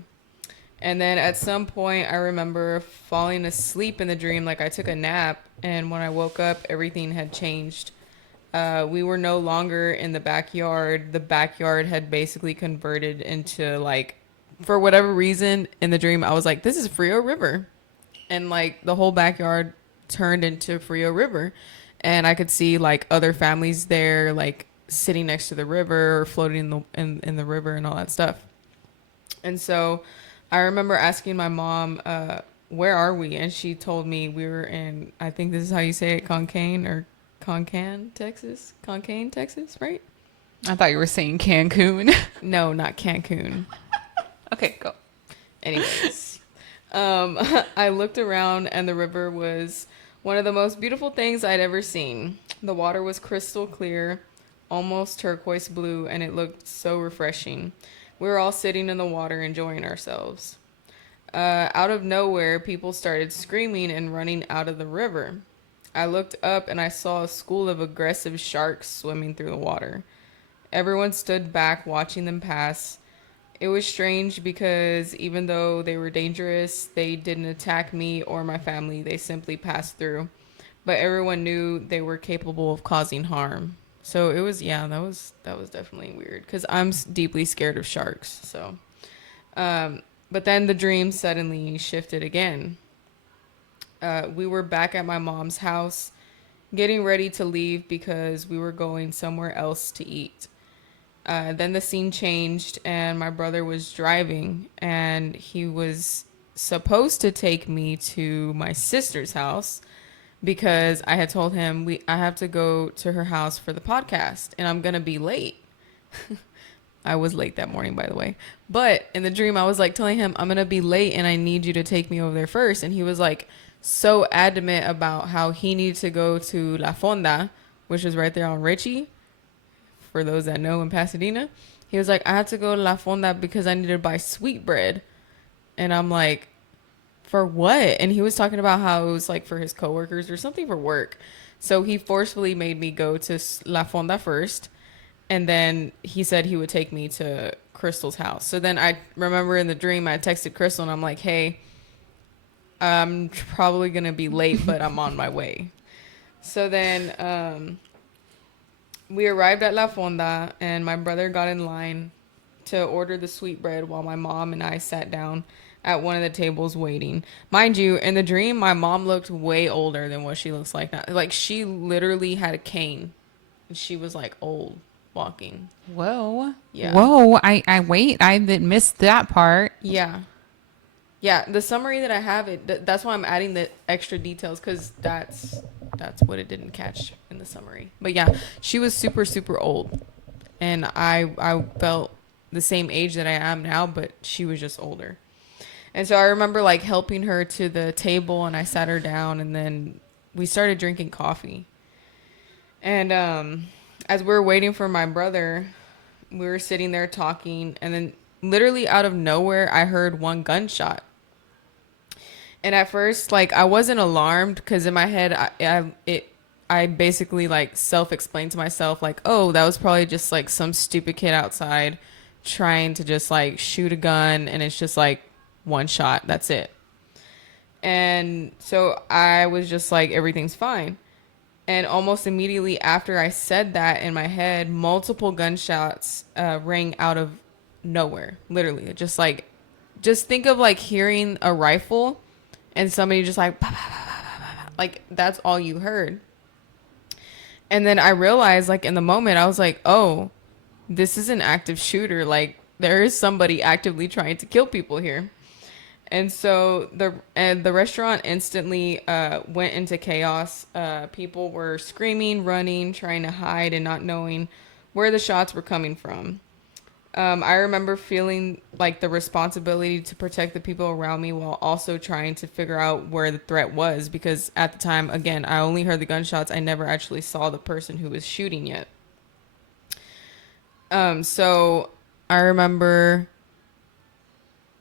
And then at some point I remember falling asleep in the dream. Like I took a nap, and when I woke up everything had changed. We were no longer in the backyard. The backyard had basically converted into like, for whatever reason in the dream I was like, this is Frio River, and like the whole backyard turned into Frio River. And I could see like other families there, like sitting next to the river or floating in the river and all that stuff. And so I remember asking my mom, where are we? And she told me we were in, I think this is how you say it, Concan, Texas? Concan, Texas, right? I thought you were saying Cancun. No, not Cancun. Okay, go. Anyways, I looked around, and the river was one of the most beautiful things I'd ever seen. The water was crystal clear, almost turquoise blue, and it looked so refreshing. We were all sitting in the water enjoying ourselves. Out of nowhere, people started screaming and running out of the river. I looked up and I saw a school of aggressive sharks swimming through the water. Everyone stood back watching them pass. It was strange because even though they were dangerous, they didn't attack me or my family. They simply passed through. But everyone knew they were capable of causing harm. So it was, yeah, that was definitely weird because I'm deeply scared of sharks. So, but then the dream suddenly shifted again. We were back at my mom's house, getting ready to leave because we were going somewhere else to eat. Then the scene changed, and my brother was driving, and he was supposed to take me to my sister's house because I had told him I have to go to her house for the podcast, and I'm gonna be late. I was late that morning, by the way. But in the dream, I was like telling him, I'm gonna be late, and I need you to take me over there first. And he was like so adamant about how he needed to go to La Fonda, which is right there on Ritchie. For those that know, in Pasadena, he was like, I had to go to La Fonda because I needed to buy sweetbread. And I'm like, for what? And he was talking about how it was like for his coworkers or something for work. So he forcefully made me go to La Fonda first. And then he said he would take me to Crystal's house. So then I remember in the dream, I texted Crystal and I'm like, hey, I'm probably going to be late, but I'm on my way. So then, we arrived at La Fonda, and my brother got in line to order the sweetbread while my mom and I sat down at one of the tables waiting. Mind you, in the dream, my mom looked way older than what she looks like now. Like, she literally had a cane. And she was, like, old walking. Whoa. Yeah. Whoa. I wait. I missed that part. Yeah. Yeah, the summary that I have, that's why I'm adding the extra details, because that's what it didn't catch in the summary. But yeah, she was super super old, and I felt the same age that I am now, but she was just older. And so I remember like helping her to the table, and I sat her down, and then we started drinking coffee. And as we were waiting for my brother, we were sitting there talking, and then literally out of nowhere, I heard one gunshot. And at first, like, I wasn't alarmed because in my head, I basically like self-explained to myself like, oh, that was probably just like some stupid kid outside trying to just like shoot a gun, and it's just like one shot, that's it. And so I was just like, everything's fine. And almost immediately after I said that in my head, multiple gunshots rang out of nowhere. Literally, just think of like hearing a rifle and somebody just like, "Bah, bah, bah," like that's all you heard. And then I realized, like in the moment, I was like, oh, this is an active shooter. Like there is somebody actively trying to kill people here. And so the restaurant instantly went into chaos. People were screaming, running, trying to hide, and not knowing where the shots were coming from. I remember feeling like the responsibility to protect the people around me while also trying to figure out where the threat was, because at the time, again, I only heard the gunshots. I never actually saw the person who was shooting yet. So I remember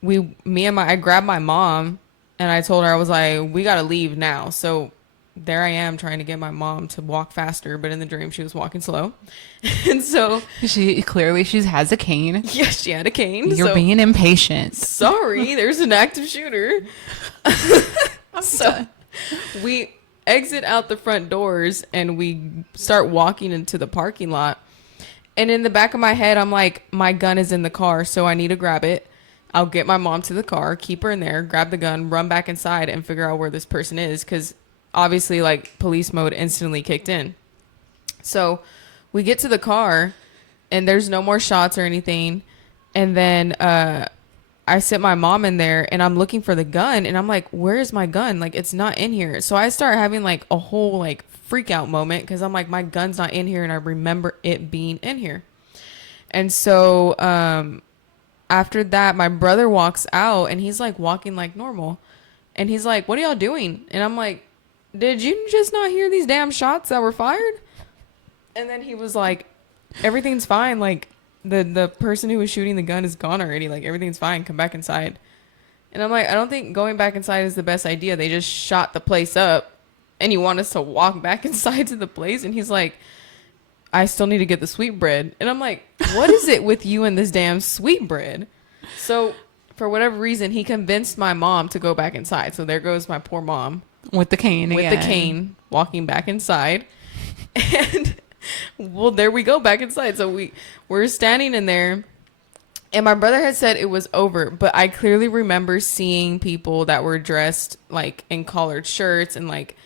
I grabbed my mom and I told her, I was like, we got to leave now. So there I am trying to get my mom to walk faster, but in the dream she was walking slow. And so She has a cane. yeah, she had a cane. You're so, being impatient. sorry, there's an active shooter. So we exit out the front doors and we start walking into the parking lot. And in the back of my head, I'm like, my gun is in the car, so I need to grab it. I'll get my mom to the car, keep her in there, grab the gun, run back inside, and figure out where this person is. Because obviously, like, police mode instantly kicked in. So we get to the car, and there's no more shots or anything. And then I sit my mom in there, and I'm looking for the gun. And I'm like, where is my gun? Like, it's not in here. So I start having, like, a whole, like, freak out moment. Because I'm like, my gun's not in here, and I remember it being in here. And so after that, my brother walks out and he's like walking like normal. And he's like, what are y'all doing? And I'm like, did you just not hear these damn shots that were fired? And then he was like, everything's fine. Like the person who was shooting the gun is gone already. Like everything's fine. Come back inside. And I'm like, I don't think going back inside is the best idea. They just shot the place up and you want us to walk back inside to the place? And he's like, I still need to get the sweetbread. And I'm like, what is it with you and this damn sweetbread? So for whatever reason, he convinced my mom to go back inside. So there goes my poor mom. With the cane With again. the cane, walking back inside. And well, there we go, back inside. So we're standing in there. And my brother had said it was over. But I clearly remember seeing people that were dressed like in collared shirts and like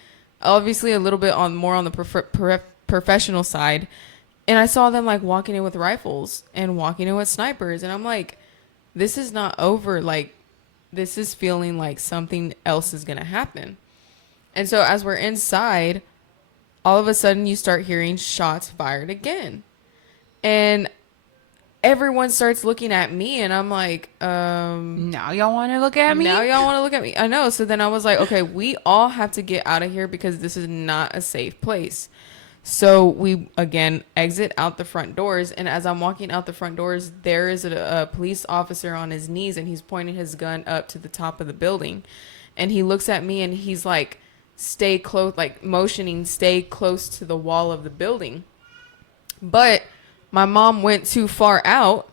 obviously a little bit more on the professional side. And I saw them like walking in with rifles and walking in with snipers. And I'm like, this is not over. Like, this is feeling like something else is going to happen. And so as we're inside, all of a sudden you start hearing shots fired again. And everyone starts looking at me and I'm like, Now y'all want to look at me? now y'all want to look at me. I know. So then I was like, okay, we all have to get out of here because this is not a safe place. So we, again, exit out the front doors. And as I'm walking out the front doors, there is a police officer on his knees and he's pointing his gun up to the top of the building. And he looks at me and he's like, stay close, like motioning, stay close to the wall of the building. But my mom went too far out.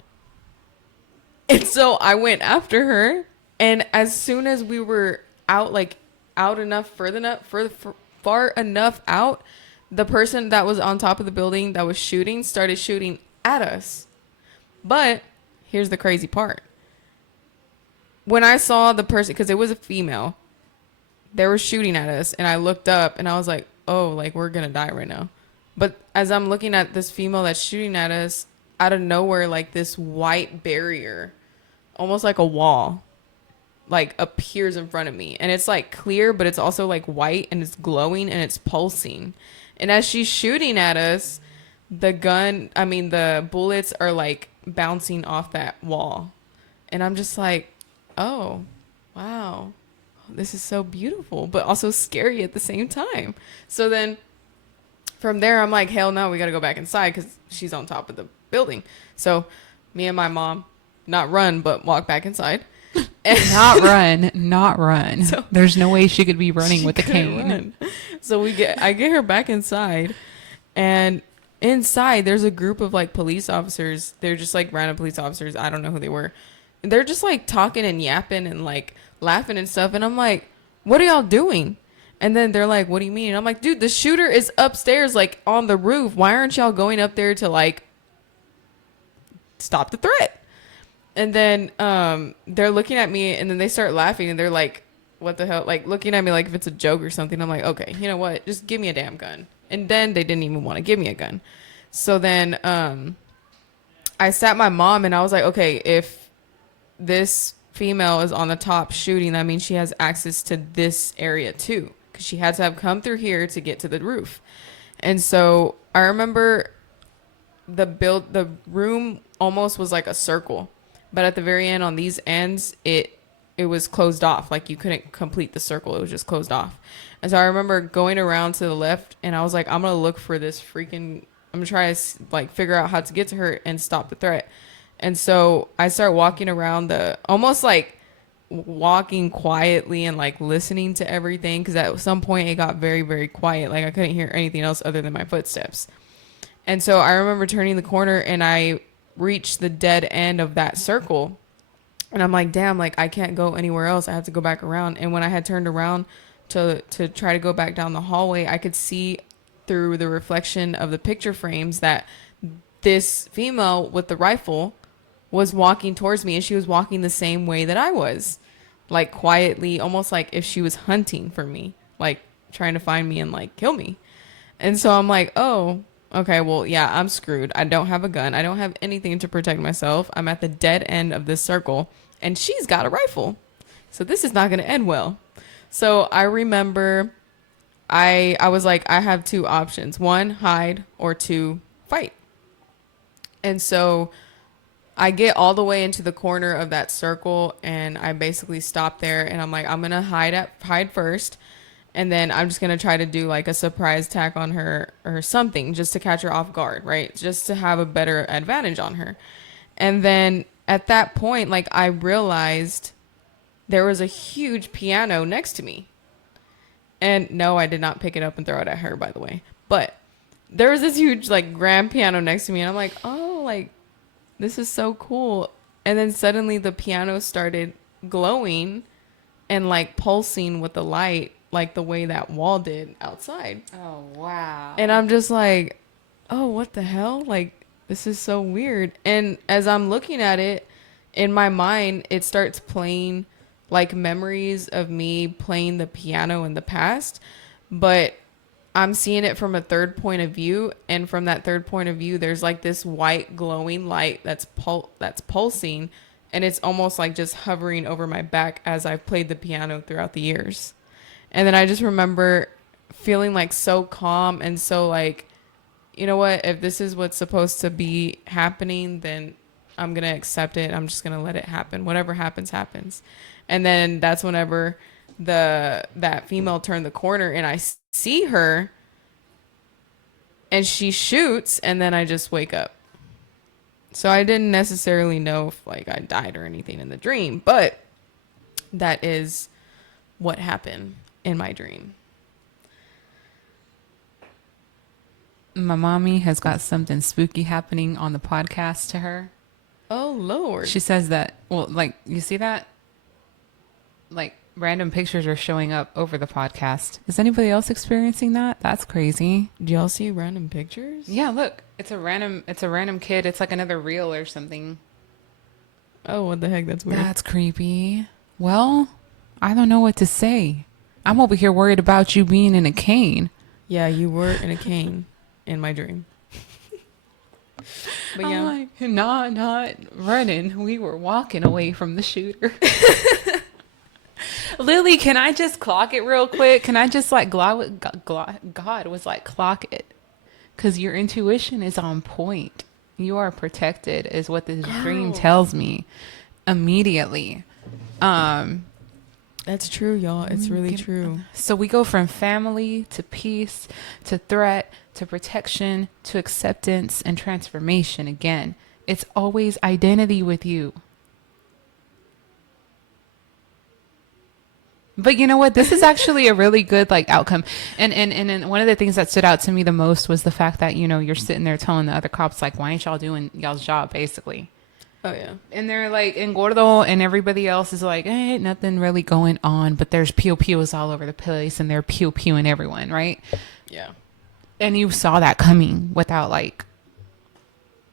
And so I went after her. And as soon as we were out, like out enough, far enough out, the person that was on top of the building that was shooting started shooting at us. But here's the crazy part. When I saw the person, because it was a female, they were shooting at us, and I looked up and I was like, oh, like we're going to die right now. But as I'm looking at this female that's shooting at us, out of nowhere, like this white barrier, almost like a wall, like appears in front of me, and it's like clear, but it's also like white, and it's glowing, and it's pulsing. And as she's shooting at us, the bullets are like bouncing off that wall. And I'm just like, oh, wow, this is so beautiful, but also scary at the same time. So then from there, I'm like, hell no, we got to go back inside because she's on top of the building. So me and my mom, not run, but walk back inside. Not run. So There's no way she could be running with a couldn't cane. run. So I get her back inside, and inside there's a group of like police officers. They're just like random police officers. I don't know who they were. They're just like talking and yapping and like laughing and stuff. And I'm like, what are y'all doing? And then they're like, what do you mean? And I'm like, dude, the shooter is upstairs, like on the roof. Why aren't y'all going up there to like stop the threat? And then they're looking at me, and then they start laughing, and they're like, what the hell? Like looking at me like if it's a joke or something. I'm like, okay, you know what? Just give me a damn gun. And then they didn't even want to give me a gun. So then I sat my mom, and I was like, okay, if this female is on the top shooting, that means she has access to this area too, because she had to have come through here to get to the roof. And so I remember the room almost was like a circle, but at the very end on these ends it was closed off, like you couldn't complete the circle, it was just closed off. And so I remember going around to the left, and I was like, I'm gonna look for this freaking, I'm gonna try to like figure out how to get to her and stop the threat. And so I start walking around almost like walking quietly and like listening to everything, because at some point it got very, very quiet. Like I couldn't hear anything else other than my footsteps. And so I remember turning the corner, and I reached the dead end of that circle. And I'm like, damn, like I can't go anywhere else. I have to go back around. And when I had turned around to try to go back down the hallway, I could see through the reflection of the picture frames that this female with the rifle was walking towards me, and she was walking the same way that I was, like quietly, almost like if she was hunting for me, like trying to find me and like kill me. And so I'm like, oh, okay, well, yeah, I'm screwed. I don't have a gun. I don't have anything to protect myself. I'm at the dead end of this circle, and she's got a rifle. So this is not going to end well. So I remember I was like, I have two options. One, hide, or two, fight. And so I get all the way into the corner of that circle, and I basically stop there, and I'm like, I'm going to hide first. And then I'm just going to try to do like a surprise attack on her or something, just to catch her off guard, right? Just to have a better advantage on her. And then at that point, like I realized there was a huge piano next to me. And no, I did not pick it up and throw it at her, by the way. But there was this huge like grand piano next to me, and I'm like, oh, like this is so cool. And then suddenly the piano started glowing and like pulsing with the light, like the way that wall did outside. Oh, wow. And I'm just like, oh, what the hell? Like, this is so weird. And as I'm looking at it, in my mind, it starts playing like memories of me playing the piano in the past. But I'm seeing it from a third point of view. And from that third point of view, there's like this white glowing light that's pulsing. And it's almost like just hovering over my back as I've played the piano throughout the years. And then I just remember feeling like so calm and so like, you know what, if this is what's supposed to be happening, then I'm going to accept it. I'm just going to let it happen. Whatever happens, happens. And then that's whenever that female turned the corner, and I see her, and she shoots, and then I just wake up. So I didn't necessarily know if like I died or anything in the dream, but that is what happened in my dream. My mommy has got something spooky happening on the podcast to her. Oh, Lord. She says that, well, like, you see that? Like, random pictures are showing up over the podcast. Is anybody else experiencing that? That's crazy. Do y'all see random pictures? Yeah, look. It's a random kid. It's like another reel or something. Oh, what the heck? That's weird. That's creepy. Well, I don't know what to say. I'm over here worried about you being in a cane. Yeah, you were in a cane in my dream. But yeah. I'm like, not running. We were walking away from the shooter. Lily, can I just clock it real quick? Can I just like God was like clock it, because your intuition is on point. You are protected, is what this dream Girl. tells me immediately. That's true, y'all. It's really Get- true. So we go from family to peace to threat to protection to acceptance and transformation again. It's always identity with you. But you know what? This is actually a really good like outcome. And one of the things that stood out to me the most was the fact that, you know, you're sitting there telling the other cops like, why ain't y'all doing y'all's job basically? Oh yeah. And they're like, and Gordo and everybody else is like, ain't nothing really going on, but there's pew-pews all over the place and they're pew-pewing everyone, right? Yeah. And you saw that coming without like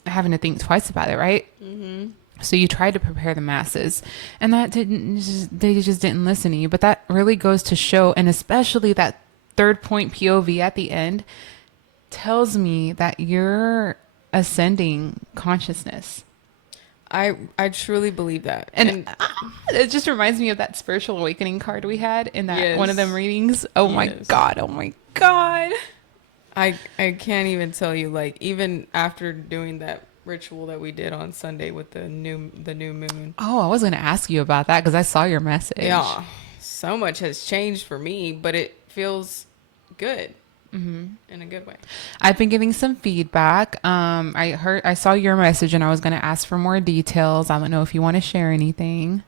having to think twice about it, right? Mm-hmm. So you tried to prepare the masses, and that they just didn't listen to you. But that really goes to show, and especially that third point POV at the end tells me that you're ascending consciousness. I truly believe that. And it just reminds me of that spiritual awakening card we had in that one of them Yes. readings. Oh my Yes. God. Oh my God. I can't even tell you, like, even after doing that ritual that we did on Sunday with the new moon. Oh, I was going to ask you about that because I saw your message. Yeah. So much has changed for me, but it feels good. In a good way. I've been getting some feedback. I saw your message and I was going to ask for more details. I don't know if you want to share anything.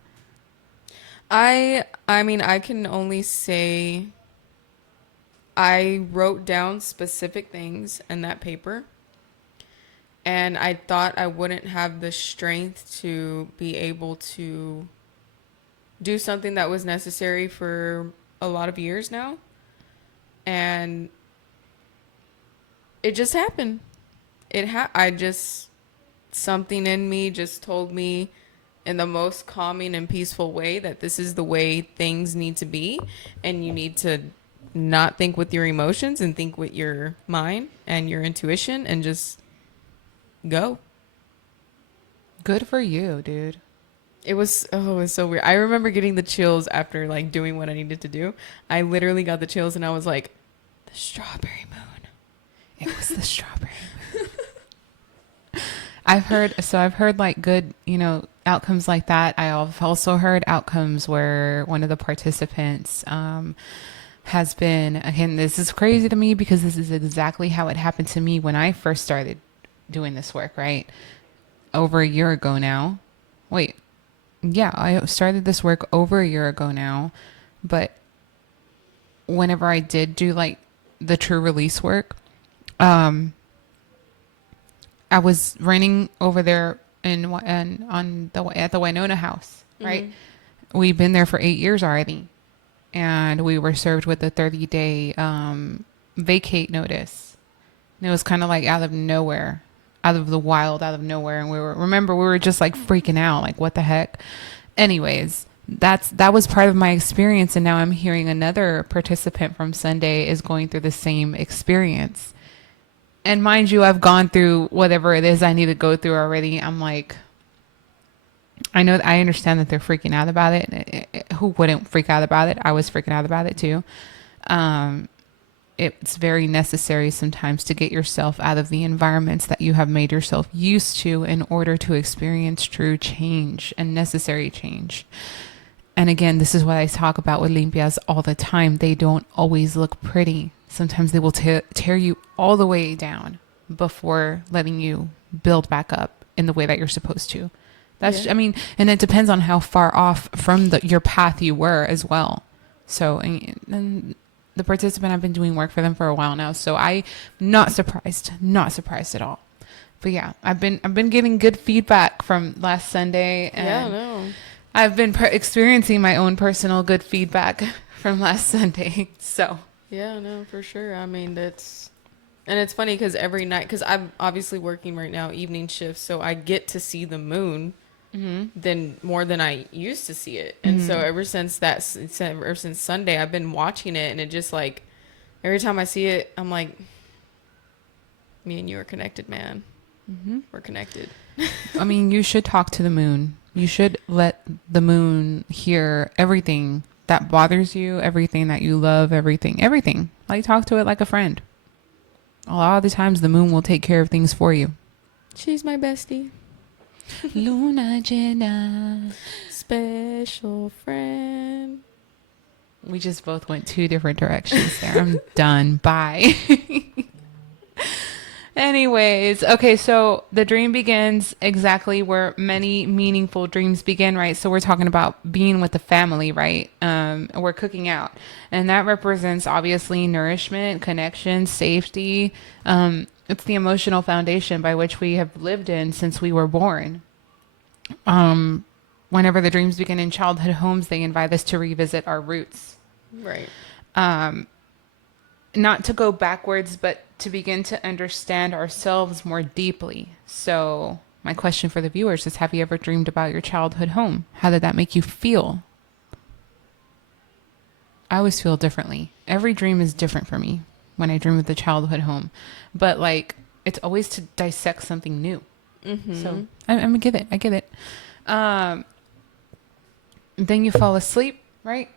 I mean, I can only say I wrote down specific things in that paper, and I thought I wouldn't have the strength to be able to do something that was necessary for a lot of years now. And it just happened. Something in me just told me in the most calming and peaceful way that this is the way things need to be, and you need to not think with your emotions and think with your mind and your intuition and just go. Good for you, dude. It was so weird. I remember getting the chills after like doing what I needed to do. I literally got the chills and I was like, the strawberry moon. It was the strawberry moon. I've heard like good, you know, outcomes like that. I've also heard outcomes where one of the participants has been, again, this is crazy to me because this is exactly how it happened to me when I first started doing this work, right? Over a year ago now. Wait, yeah, I started this work over a year ago now, but whenever I did do like the true release work, I was renting over there at the Winona house, right? Mm-hmm. We've been there for 8 years already, and we were served with a 30-day vacate notice. And it was kind of like out of nowhere, out of the wild, out of nowhere, and we were just like freaking out, like what the heck. Anyways, that was part of my experience, and now I'm hearing another participant from Sunday is going through the same experience. And mind you, I've gone through whatever it is I need to go through already. I'm like, I understand that they're freaking out about it. Who wouldn't freak out about it? I was freaking out about it too. It's very necessary sometimes to get yourself out of the environments that you have made yourself used to in order to experience true change and necessary change. And again, this is what I talk about with limpias all the time. They don't always look pretty. Sometimes they will tear you all the way down before letting you build back up in the way that you're supposed to. That's, yeah. I mean, and it depends on how far off from your path you were as well. So, and the participant, I've been doing work for them for a while now, so I'm not surprised at all. But yeah, I've been getting good feedback from last Sunday, and yeah, no. I've been experiencing my own personal good feedback from last Sunday. So yeah, no, for sure. I mean, it's funny because every night, because I'm obviously working right now evening shifts, so I get to see the moon than more than I used to see it. And so ever since Sunday, I've been watching it, and it just like every time I see it, I'm like, me and you are connected, man. We're connected. I mean, you should talk to the moon. You should let the moon hear everything that bothers you, everything that you love, everything. Like talk to it like a friend. A lot of the times the moon will take care of things for you. She's my bestie. Luna Jenna. Special friend. We just both went two different directions there. I'm done. Bye. Anyways, okay, so the dream begins exactly where many meaningful dreams begin, right? So we're talking about being with the family, right? We're cooking out. And that represents obviously nourishment, connection, safety. It's the emotional foundation by which we have lived in since we were born. Whenever the dreams begin in childhood homes, they invite us to revisit our roots. Right. Not to go backwards, but to begin to understand ourselves more deeply. So my question for the viewers is, have you ever dreamed about your childhood home? How did that make you feel? I always feel differently. Every dream is different for me when I dream of the childhood home. But like, it's always to dissect something new. Mm-hmm. So I get it. I get it. Then you fall asleep, right?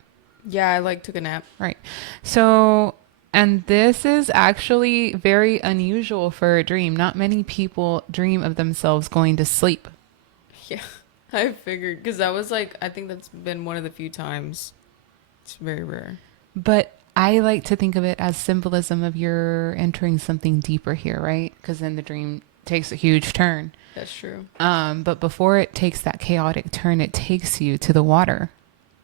Yeah, I like took a nap. Right. So, and this is actually very unusual for a dream. Not many people dream of themselves going to sleep. Yeah, I figured because that was like, I think that's been one of the few times. It's very rare. But I like to think of it as symbolism of you're entering something deeper here, right? Because then the dream takes a huge turn. That's true. But before it takes that chaotic turn, it takes you to the water.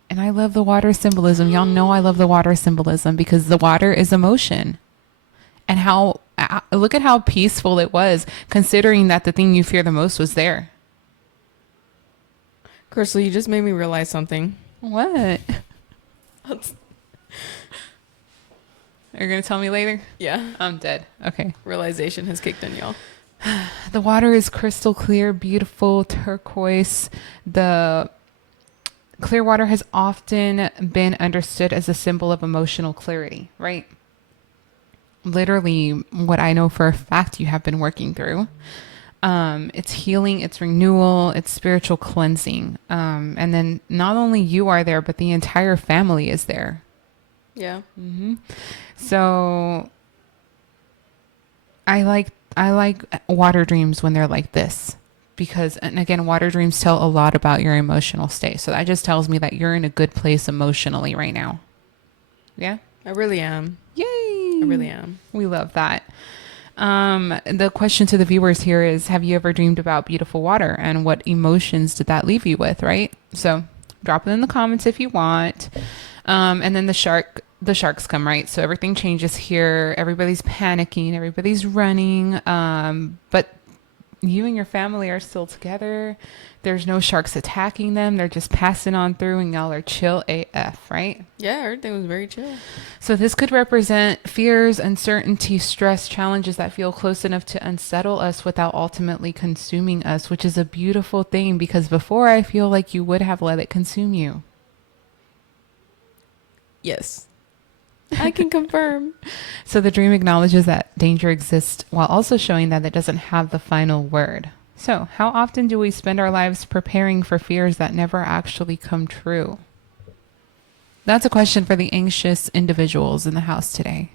And I love the water symbolism. Y'all know I love the water symbolism because the water is emotion. And how, look at how peaceful it was, considering that the thing you fear the most was there. Crystal, you just made me realize something. What? Are you going to tell me later? Yeah. I'm dead. Okay. Realization has kicked in, y'all. The water is crystal clear, beautiful, turquoise. The clear water has often been understood as a symbol of emotional clarity, right? Literally, what I know for a fact you have been working through. It's healing, it's renewal, it's spiritual cleansing. And then not only you are there, but the entire family is there. Yeah. Mm-hmm. So I like water dreams when they're like this. Because, and again, water dreams tell a lot about your emotional state. So that just tells me that you're in a good place emotionally right now. Yeah? I really am. Yay! I really am. We love that. The question to the viewers here is, have you ever dreamed about beautiful water? And what emotions did that leave you with, right? So drop it in the comments if you want. And then the sharks come, right? So everything changes here. Everybody's panicking. Everybody's running. But you and your family are still together. There's no sharks attacking them. They're just passing on through and y'all are chill AF, right? Yeah, everything was very chill. So this could represent fears, uncertainty, stress, challenges that feel close enough to unsettle us without ultimately consuming us, which is a beautiful thing because before I feel like you would have let it consume you. Yes. I can confirm. So the dream acknowledges that danger exists while also showing that it doesn't have the final word. So how often do we spend our lives preparing for fears that never actually come true? That's a question for the anxious individuals in the house today.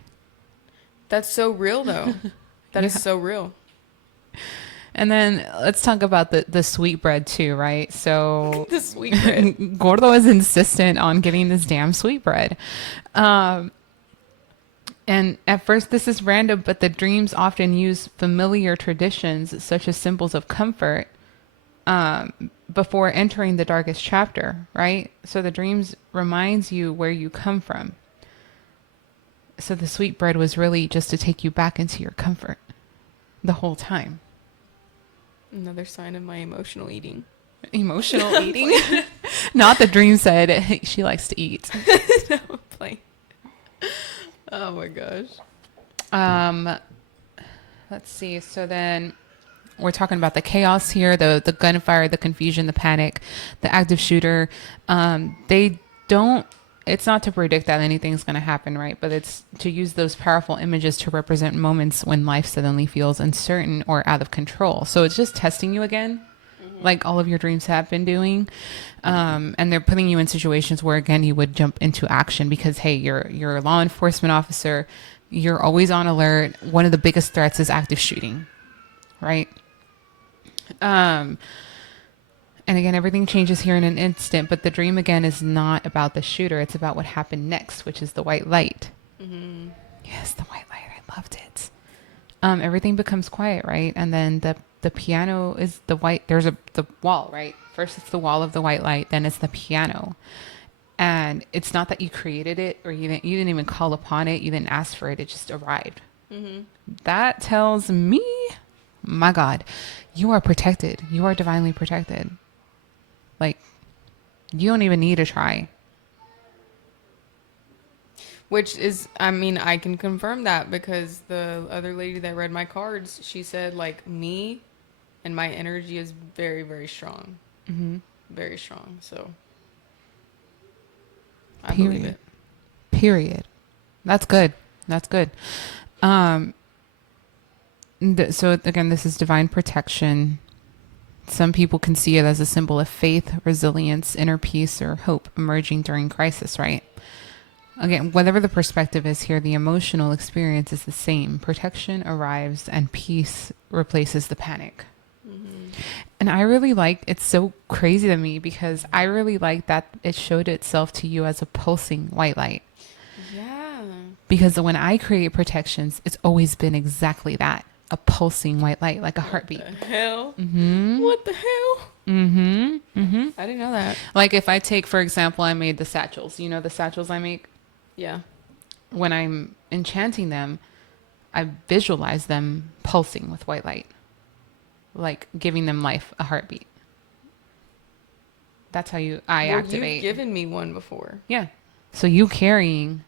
That's so real, though. That is Yeah. so real. And then let's talk about the sweetbread too, right? So The sweetbread. Gordo is insistent on getting this damn sweetbread. And at first this is random, but the dreams often use familiar traditions such as symbols of comfort before entering the darkest chapter, right? So the dreams reminds you where you come from. So the sweetbread was really just to take you back into your comfort the whole time. Another sign of my emotional eating. Emotional eating? Not the dream said she likes to eat. No, I'm playing. Oh my gosh. Let's see. So then we're talking about the chaos here, the gunfire, the confusion, the panic, the active shooter. It's not to predict that anything's going to happen, right? But it's to use those powerful images to represent moments when life suddenly feels uncertain or out of control. So it's just testing you again. Mm-hmm. like all of your dreams have been doing. And they're putting you in situations where, again, you would jump into action because, hey, you're a law enforcement officer. You're always on alert. One of the biggest threats is active shooting, right? And again, everything changes here in an instant, but the dream, again, is not about the shooter. It's about what happened next, which is the white light. Mm-hmm. Yes, the white light. I loved it. Everything becomes quiet, right? And then the piano is the white. There's the wall, right? First, it's the wall of the white light. Then it's the piano. And it's not that you created it or you didn't even call upon it. You didn't ask for it. It just arrived. Mm-hmm. That tells me, my God, you are protected. You are divinely protected. Like, you don't even need to try. Which is, I mean, I can confirm that because the other lady that read my cards, she said, like, me and my energy is very, very strong. Mm-hmm. Very strong. So, I believe it. Period. That's good. That's good. So again, this is divine protection. Some people can see it as a symbol of faith, resilience, inner peace, or hope emerging during crisis, right? Again, whatever the perspective is here, the emotional experience is the same. Protection arrives and peace replaces the panic. Mm-hmm. And I really like, it's so crazy to me because I really like that it showed itself to you as a pulsing white light. Yeah. Because when I create protections, it's always been exactly that. A pulsing white light, like a heartbeat. What the hell? Mm-hmm. What the hell? Mm-hmm. Mm-hmm. I didn't know that. Like if I take, for example, I made the satchels. You know the satchels I make? Yeah. When I'm enchanting them, I visualize them pulsing with white light. Like giving them life, a heartbeat. That's how I activate. You've given me one before. Yeah. So you carrying...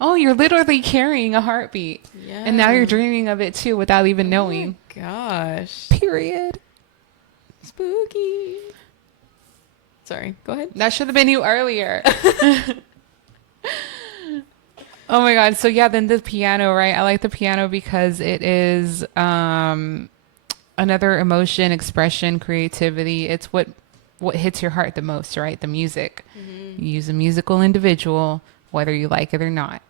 Oh, you're literally carrying a heartbeat. Yeah. And now you're dreaming of it too without even knowing. Oh my gosh. Period. Spooky. Sorry, go ahead. That should have been you earlier. Oh my God. So yeah, then the piano, right? I like the piano because it is another emotion, expression, creativity. It's what hits your heart the most, right? The music. Mm-hmm. You use a musical individual, whether you like it or not.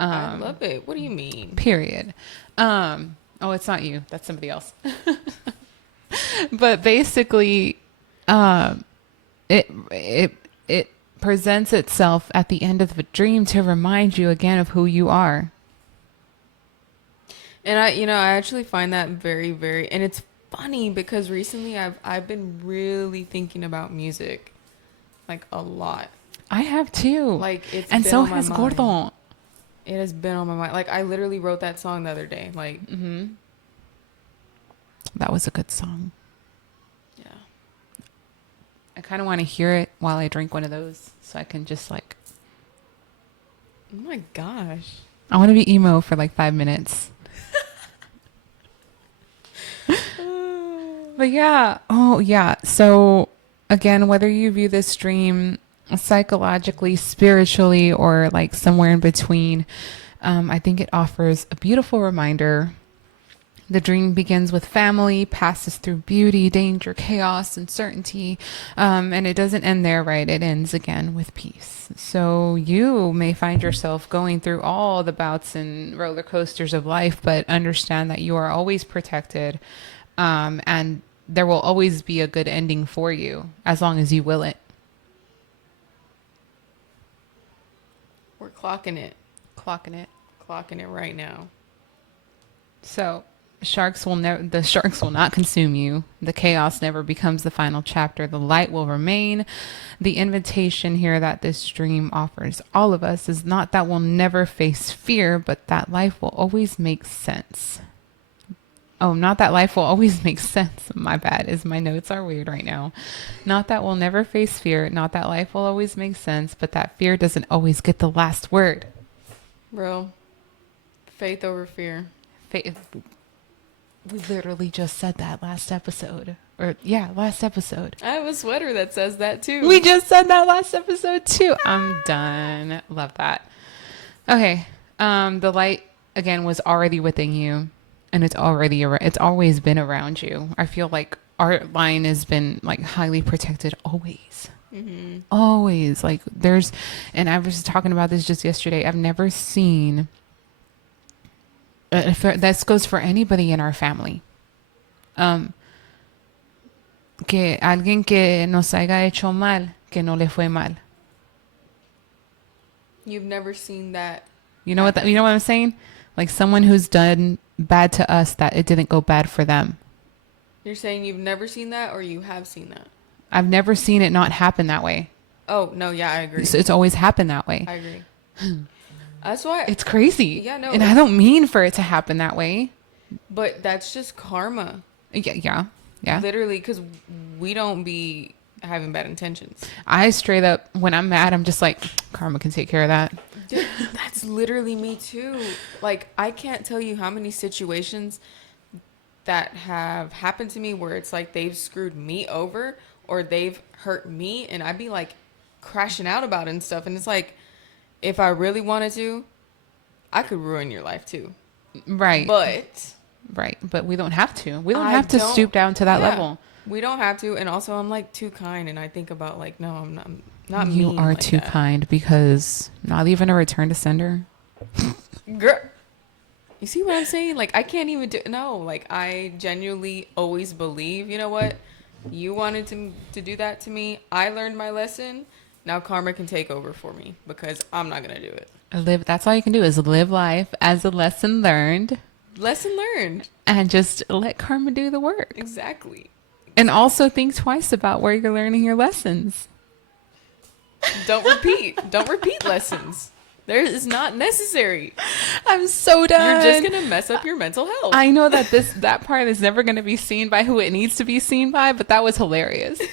I love it. What do you mean? Period. Oh, it's not you. That's somebody else. But basically, it presents itself at the end of the dream to remind you again of who you are. And I actually find that very, very, and it's funny because recently I've been really thinking about music, like a lot. I have too. Like it's and been so on my has mind. Gordon. It has been on my mind. Like I literally wrote that song the other day. Like, Mm-hmm. That was a good song. yeah. I kind of want to hear it while I drink one of those, so I can just like. Oh my gosh. I want to be emo for like 5 minutes. But yeah. Oh yeah. So again, whether you view this dream psychologically, spiritually, or like somewhere in between, I think it offers a beautiful reminder. The dream begins with family, passes through beauty, danger, chaos, uncertainty, and it doesn't end there, right? It ends again with peace. So you may find yourself going through all the bouts and roller coasters of life, but understand that you are always protected, and there will always be a good ending for you as long as you will it. We're clocking it. Clocking it. Clocking it right now. So the sharks will not consume you. The chaos never becomes the final chapter. The light will remain. The invitation here that this dream offers all of us is not that we'll never face fear, but that life will always make sense. Oh, not that life will always make sense. My bad, as my notes are weird right now. Not that we'll never face fear, not that life will always make sense, but that fear doesn't always get the last word. Bro, faith over fear. Faith. We literally just said that last episode. Last episode. I have a sweater that says that too. We just said that last episode too. I'm done. Love that. Okay. The light again was already within you, and it's always been around you. I feel like our line has been like highly protected always. Always. Like there's, and I was talking about this just yesterday. I've never seen, this goes for anybody in our family. Que alguien que nos haya hecho mal, que no le fue mal. You've never seen that. You know what? You know what I'm saying? Like someone who's done bad to us that it didn't go bad for them. You're saying you've never seen that, or you have seen that? I've never seen it not happen that way. Oh no, yeah, I agree. It's always happened that way. I agree. That's why. It's crazy. Yeah, no, And I don't mean for it to happen that way. But that's just karma. Yeah. Literally, because we don't be having bad intentions. I straight up, when I'm mad, I'm just like, karma can take care of that. Dude, that's literally me too. Like, I can't tell you how many situations that have happened to me where it's like they've screwed me over or they've hurt me, and I'd be like crashing out about it and stuff. And it's like, if I really wanted to, I could ruin your life too. Right. But we don't have to. We don't have to stoop down to that level. We don't have to. And also, I'm like too kind, and I think about like, no, I'm not You mean are like too that. kind, because not even a return to sender. Girl, you see what I'm saying? Like, I can't even do. No, like, I genuinely always believe, you know what? You wanted to do that to me. I learned my lesson. Now karma can take over for me because I'm not gonna do it. That's all you can do, is live life as a lesson learned. Lesson learned. And just let karma do the work. Exactly. And also think twice about where you're learning your lessons. Don't repeat. Don't repeat lessons. There is not necessary. I'm so done. You're just gonna mess up your mental health. I know that that part is never going to be seen by who it needs to be seen by, but that was hilarious. You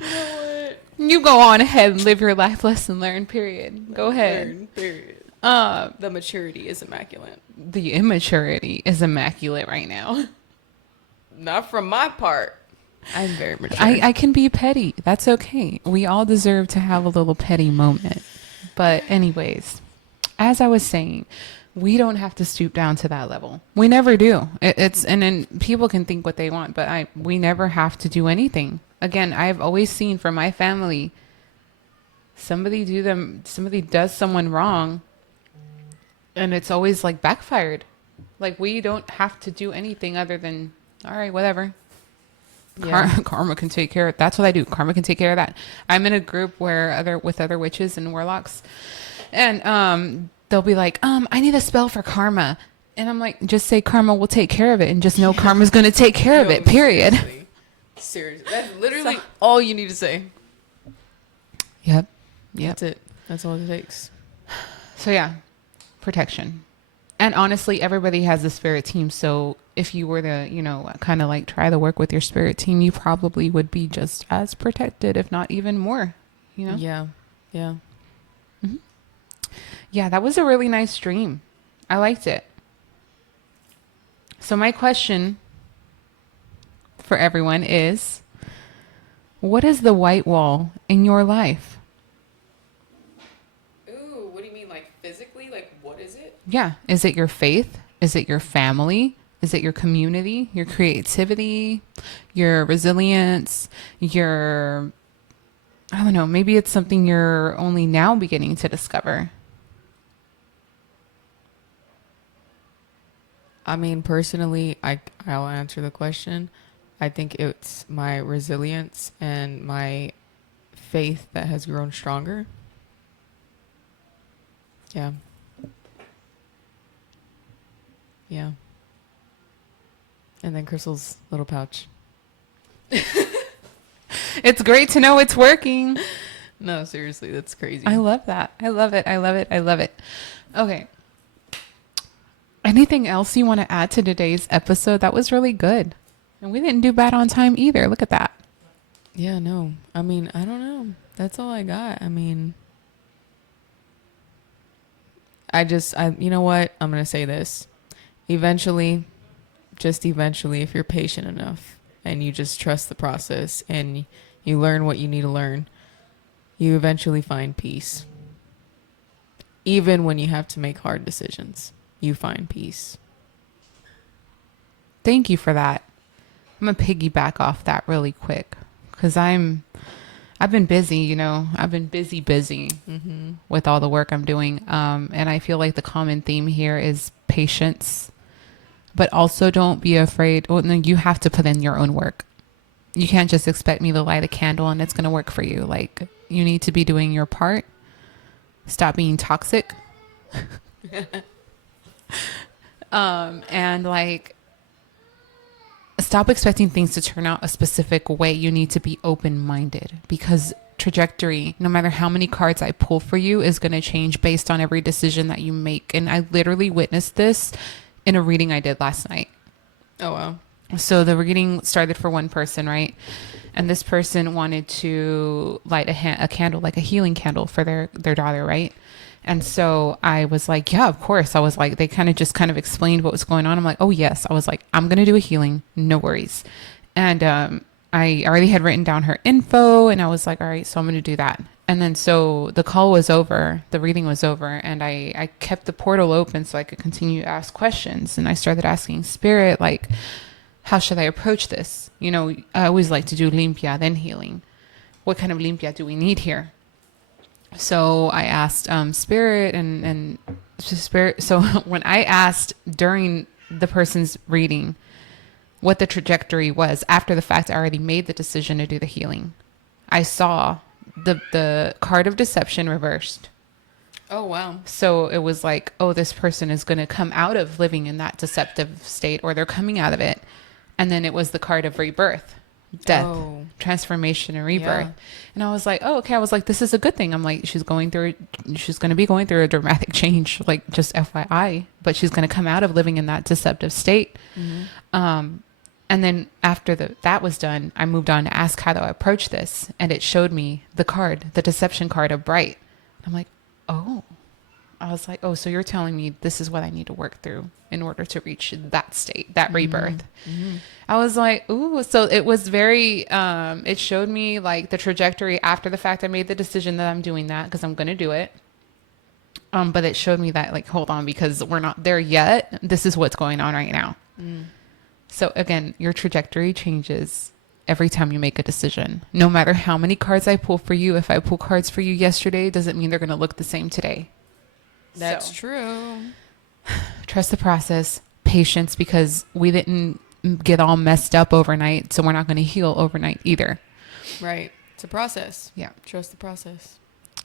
know what? You go on ahead and live your life, lesson learned, period. Go ahead. Learn, period. The The maturity is immaculate. immaturity is immaculate right now. Not from my part. I'm very mature. I can be petty. That's okay. We all deserve to have a little petty moment. But anyways, as I was saying, we don't have to stoop down to that level. We never do. And then people can think what they want, but we never have to do anything. Again, I've always seen from my family, somebody does someone wrong, and it's always like backfired. Like, we don't have to do anything other than, all right, whatever. Yeah. Karma can take care of it. That's what I do. Karma can take care of that. I'm in a group with other witches and warlocks, and they'll be like, I need a spell for karma, and I'm like, just say karma will take care of it, and just know karma's going to take care of it. Period. Seriously. That's literally all you need to say. Yep. That's it. That's all it takes. So yeah, protection. And honestly, everybody has a spirit team. So if you were to, kind of like try to work with your spirit team, you probably would be just as protected, if not even more, Yeah. Yeah. Yeah, that was a really nice dream. I liked it. So my question for everyone is, what is the white wall in your life? Ooh, what do you mean, like physically? Like, what is it? Yeah. Is it your faith? Is it your family? Is it your community, your creativity, your resilience, I don't know, maybe it's something you're only now beginning to discover. I mean, personally, I'll answer the question. I think it's my resilience and my faith that has grown stronger. Yeah. Yeah. And then Crystal's little pouch. It's great to know it's working. No, seriously, that's crazy. I love that. I love it. I love it. I love it. Okay. Anything else you want to add to today's episode? That was really good. And we didn't do bad on time either. Look at that. Yeah, no. I mean, I don't know. That's all I got. I mean, you know what? I'm going to say this. Eventually, if you're patient enough and you just trust the process and you learn what you need to learn, you eventually find peace. Even when you have to make hard decisions, you find peace. Thank you for that. I'm gonna piggyback off that really quick because I've been busy, I've been busy with all the work I'm doing. And I feel like the common theme here is patience, but also don't be afraid. Well, no, you have to put in your own work. You can't just expect me to light a candle and it's gonna work for you. Like, you need to be doing your part. Stop being toxic. And like, stop expecting things to turn out a specific way. You need to be open-minded because trajectory, no matter how many cards I pull for you, is going to change based on every decision that you make. And I literally witnessed this in a reading I did last night. Oh, wow. So the reading started for one person, right? And this person wanted to light a candle, like a healing candle for their daughter, right? And so I was like, yeah, of course. I was like, they kind of explained what was going on. I'm like, oh, yes. I was like, I'm going to do a healing. No worries. And I already had written down her info and I was like, all right, so I'm going to do that. And then so the call was over, the reading was over, and I kept the portal open so I could continue to ask questions. And I started asking Spirit, like, how should I approach this? I always like to do limpia, then healing. What kind of limpia do we need here? So I asked Spirit and Spirit. So when I asked during the person's reading what the trajectory was after the fact, I already made the decision to do the healing. I saw the card of deception reversed. Oh, wow. So it was like, oh, this person is going to come out of living in that deceptive state, or they're coming out of it. And then it was the card of rebirth, death, transformation, and rebirth. Yeah. And I was like, oh, okay. I was like, this is a good thing. I'm like, she's going to be going through a dramatic change, like, just FYI, but she's going to come out of living in that deceptive state. And then after that was done, I moved on to ask how to approach this. And it showed me the deception card of bright. I'm like, oh. I was like, oh, so you're telling me this is what I need to work through in order to reach that state, that rebirth. I was like, ooh. So it was very, it showed me like the trajectory after the fact. I made the decision that I'm doing that because I'm going to do it. But it showed me that, like, hold on, because we're not there yet. This is what's going on right now. So again, your trajectory changes every time you make a decision. No matter how many cards I pull for you, if I pull cards for you yesterday, doesn't mean they're going to look the same today. That's true. Trust the process, patience, because we didn't get all messed up overnight, so we're not going to heal overnight either. Right. It's a process. Yeah. Trust the process.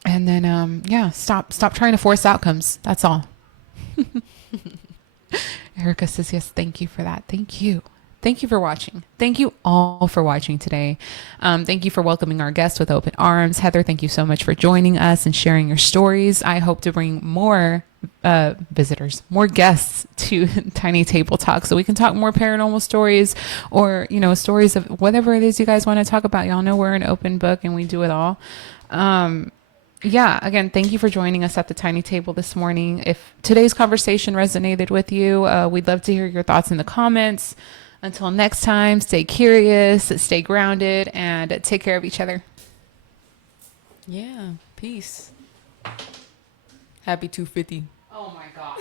And then, stop trying to force outcomes. That's all. Erica says, yes, thank you for that. Thank you. Thank you for watching. Thank you all for watching today. Thank you for welcoming our guests with open arms. Heather, thank you so much for joining us and sharing your stories. I hope to bring more visitors, more guests to Tiny Table Talk so we can talk more paranormal stories or, stories of whatever it is you guys want to talk about. Y'all know we're an open book and we do it all. Again, thank you for joining us at the Tiny Table this morning. If today's conversation resonated with you, we'd love to hear your thoughts in the comments. Until next time, stay curious, stay grounded, and take care of each other. Yeah. Peace. Happy 250. Oh my God.